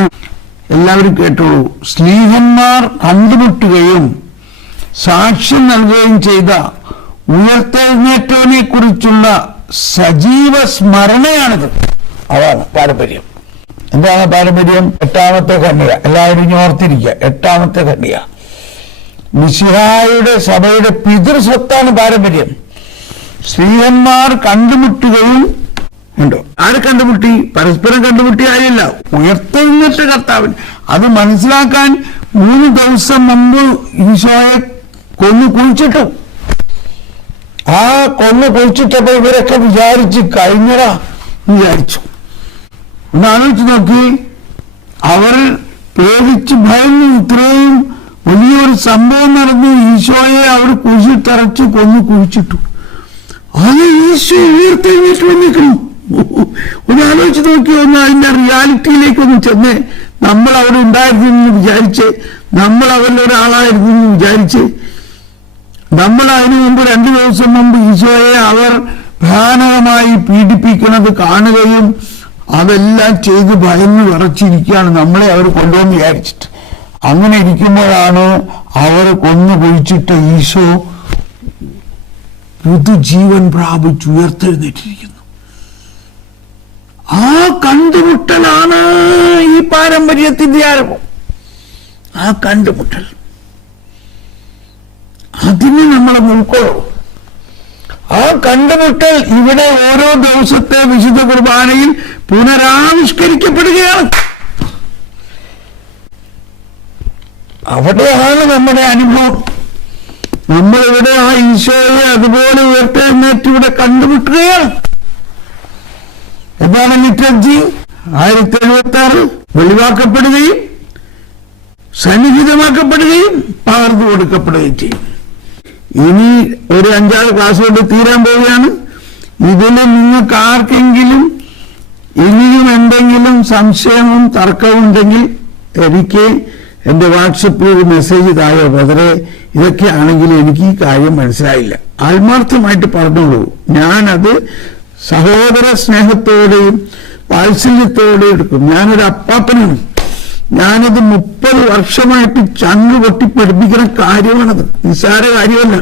എല്ലാവരും കേട്ടോളൂ, സ്ലീഹന്മാർ കണ്ടുമുട്ടുകയും സാക്ഷ്യം നൽകുകയും ചെയ്ത ഉയർത്തെഴുന്നേറ്റവനെ കുറിച്ചുള്ള സജീവ സ്മരണയാണിത്. അതാണ് പാരമ്പര്യം. എന്താണ് പാരമ്പര്യം? 8ാമത്തെ ഖണ്ഡിക. എല്ലാവരും ഇനി ഓർത്തിരിക്കുക, 8ാമത്തെ ഖണ്ഡിക. മിശിഹായുടെ സഭയുടെ പിതൃസ്വത്താണ് പാരമ്പര്യം. സ്ത്രീയന്മാർ കണ്ടുമുട്ടുകയും ഉണ്ടോ? ആരെ കണ്ടുമുട്ടി? പരസ്പരം കണ്ടുമുട്ടി ആയില്ല, ഉയർത്തെഴുന്നേറ്റ കർത്താവിന്. അത് മനസ്സിലാക്കാൻ 3 ദിവസം മുമ്പ് ഈശോയെ കൊന്നു കുഴിച്ചിട്ടു. ആ കൊന്നു കുഴിച്ചിട്ടപ്പോ ഇവരൊക്കെ വിചാരിച്ച് കഴിഞ്ഞടാ വിചാരിച്ചു. ഒന്ന് ആലോചിച്ച് നോക്കി. അവർ പേടിച്ച് ഭയന്നു. ഇത്രയും വലിയൊരു സംഭവം നടന്നു. ഈശോയെ അവർ കുഴിച്ചിട്ടറച്ച് കൊന്നു കുഴിച്ചിട്ടു. അത് ഈശോ ഉയർത്തെഴുന്നേറ്റ് വന്നിരിക്കുന്നു. ഒന്ന് ആലോചിച്ച് നോക്കി. ഒന്ന് അതിന്റെ റിയാലിറ്റിയിലേക്കൊന്ന് ചെന്ന്, നമ്മൾ അവിടെ ഉണ്ടായിരുന്നു എന്ന് വിചാരിച്ച്, നമ്മൾ അവരിൽ ഒരാളായിരുന്നു എന്ന് വിചാരിച്ച്, നമ്മൾ അതിനു മുമ്പ് 2 ദിവസം മുമ്പ് ഈശോയെ അവർ ഭയാനകമായി പീഡിപ്പിക്കുന്നത് കാണുകയും അതെല്ലാം ചെയ്ത് ഭയന്ന് വിറച്ചിരിക്കുകയാണ് നമ്മളെ അവർ കൊണ്ടുവന്ന് വിചാരിച്ചിട്ട്. അങ്ങനെ ഇരിക്കുമ്പോഴാണ് അവർ കൊന്നു കുഴിച്ചിട്ട ഈശോ പുതുജീവൻ പ്രാപിച്ച് ഉയർത്തെഴുന്നേറ്റിരിക്കുന്നു. ആ കണ്ടുമുട്ടലാണ് ഈ പാരമ്പര്യത്തിന്റെ ആരംഭം. ആ കണ്ടുമുട്ടൽ, അതിനെ നമ്മൾ ഉൾക്കൊള്ളും. ആ കണ്ടുമുട്ടൽ ഇവിടെ ഓരോ ദിവസത്തെ വിശുദ്ധ കുർബാനയിൽ പുനരാവിഷ്കരിക്കപ്പെടുകയാണ്. അവിടെയാണ് നമ്മുടെ അനുഭവം. നമ്മളിവിടെ ആ ഈശോയെ അതുപോലെ ഉയർത്തെഴുന്നേറ്റ് ഇവിടെ കണ്ടുമുട്ടുകയാണ്. കുർബാന ലിറ്റർജി 1076 വെളിവാക്കപ്പെടുകയും സന്നിഹിതമാക്കപ്പെടുകയും പകർന്നു കൊടുക്കപ്പെടുകയും ചെയ്യും. ഇനി ഒരു 5-6 ക്ലാസ് കൊണ്ട് തീരാൻ പോവുകയാണ്. ഇതിൽ നിങ്ങൾക്ക് ആർക്കെങ്കിലും ഇനിയും എന്തെങ്കിലും സംശയവും തർക്കവും ഉണ്ടെങ്കിൽ എനിക്ക് എൻ്റെ വാട്സപ്പിൽ ഒരു മെസ്സേജ് താഴെ ബ്രദറെ ഇതൊക്കെയാണെങ്കിൽ എനിക്ക് ഈ കാര്യം മനസ്സിലായില്ല, ആത്മാർത്ഥമായിട്ട് പറഞ്ഞോളൂ. ഞാനത് സഹോദര സ്നേഹത്തോടെയും വാത്സല്യത്തോടെയും എടുക്കും. ഞാനൊരു അപ്പാപ്പനാണ്. ഞാനത് 30 വർഷമായിട്ട് ചങ്ക് പൊട്ടി പഠിപ്പിക്കുന്ന കാര്യമാണത്, നിസ്സാര കാര്യമല്ല.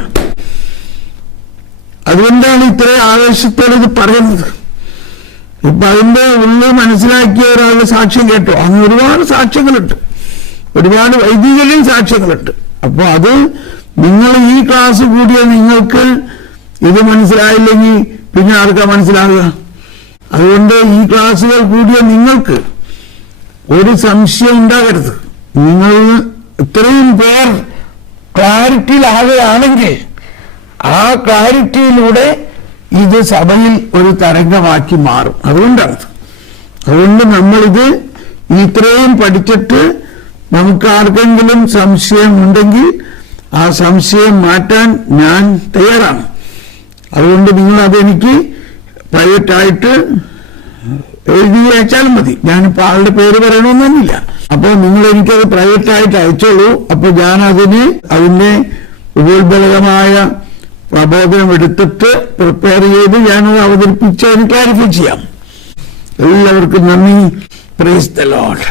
അതുകൊണ്ടാണ് ഇത്രയും ആവേശത്തോടെ ഇത് പറയുന്നത്. ഇപ്പൊ അതിന്റെ ഉള്ളിൽ മനസ്സിലാക്കിയ ഒരാളുടെ സാക്ഷ്യം കേട്ടോ, അങ്ങനെ ഒരുപാട് സാക്ഷ്യങ്ങളുണ്ട്, ഒരുപാട് വൈദികരുടെയും സാക്ഷ്യങ്ങളുണ്ട്. അപ്പൊ അത് നിങ്ങൾ ഈ ക്ലാസ് കൂടിയ നിങ്ങൾക്ക് ഇത് മനസ്സിലായില്ലെങ്കിൽ പിന്നെ ആർക്കാ മനസ്സിലാകുക? അതുകൊണ്ട് ഈ ക്ലാസ്സുകൾ കൂടിയ നിങ്ങൾക്ക് ഒരു സംശയം ഉണ്ടാകരുത്. നിങ്ങൾ ഇത്രയും പേർ ക്ലാരിറ്റിയിലാകുകയാണെങ്കിൽ ആ ക്ലാരിറ്റിയിലൂടെ ഇത് സഭയിൽ ഒരു തരംഗമാക്കി മാറും. അതുകൊണ്ട് നമ്മളിത് ഇത്രയും പഠിച്ചിട്ട് നമുക്ക് ആർക്കെങ്കിലും സംശയം ഉണ്ടെങ്കിൽ ആ സംശയം മാറ്റാൻ ഞാൻ തയ്യാറാണ്. അതുകൊണ്ട് നിങ്ങൾ അതെനിക്ക് പ്രൈവറ്റായിട്ട് എഴുതി അയച്ചാലും മതി. ഞാനിപ്പോൾ ആളുടെ പേര് പറയണമെന്നൊന്നുമില്ല. അപ്പോൾ നിങ്ങൾ എനിക്കത് പ്രൈവറ്റായിട്ട് അയച്ചോളൂ. അപ്പോൾ ഞാൻ അതിന്റെ ഉപോത്ബലകമായ പ്രബോധനം എടുത്തിട്ട് പ്രിപ്പയർ ചെയ്ത് ഞാനത് അവതരിപ്പിച്ച് ക്ലാരിഫൈ ചെയ്യാം. എല്ലാവർക്കും നന്ദി. Praise the Lord.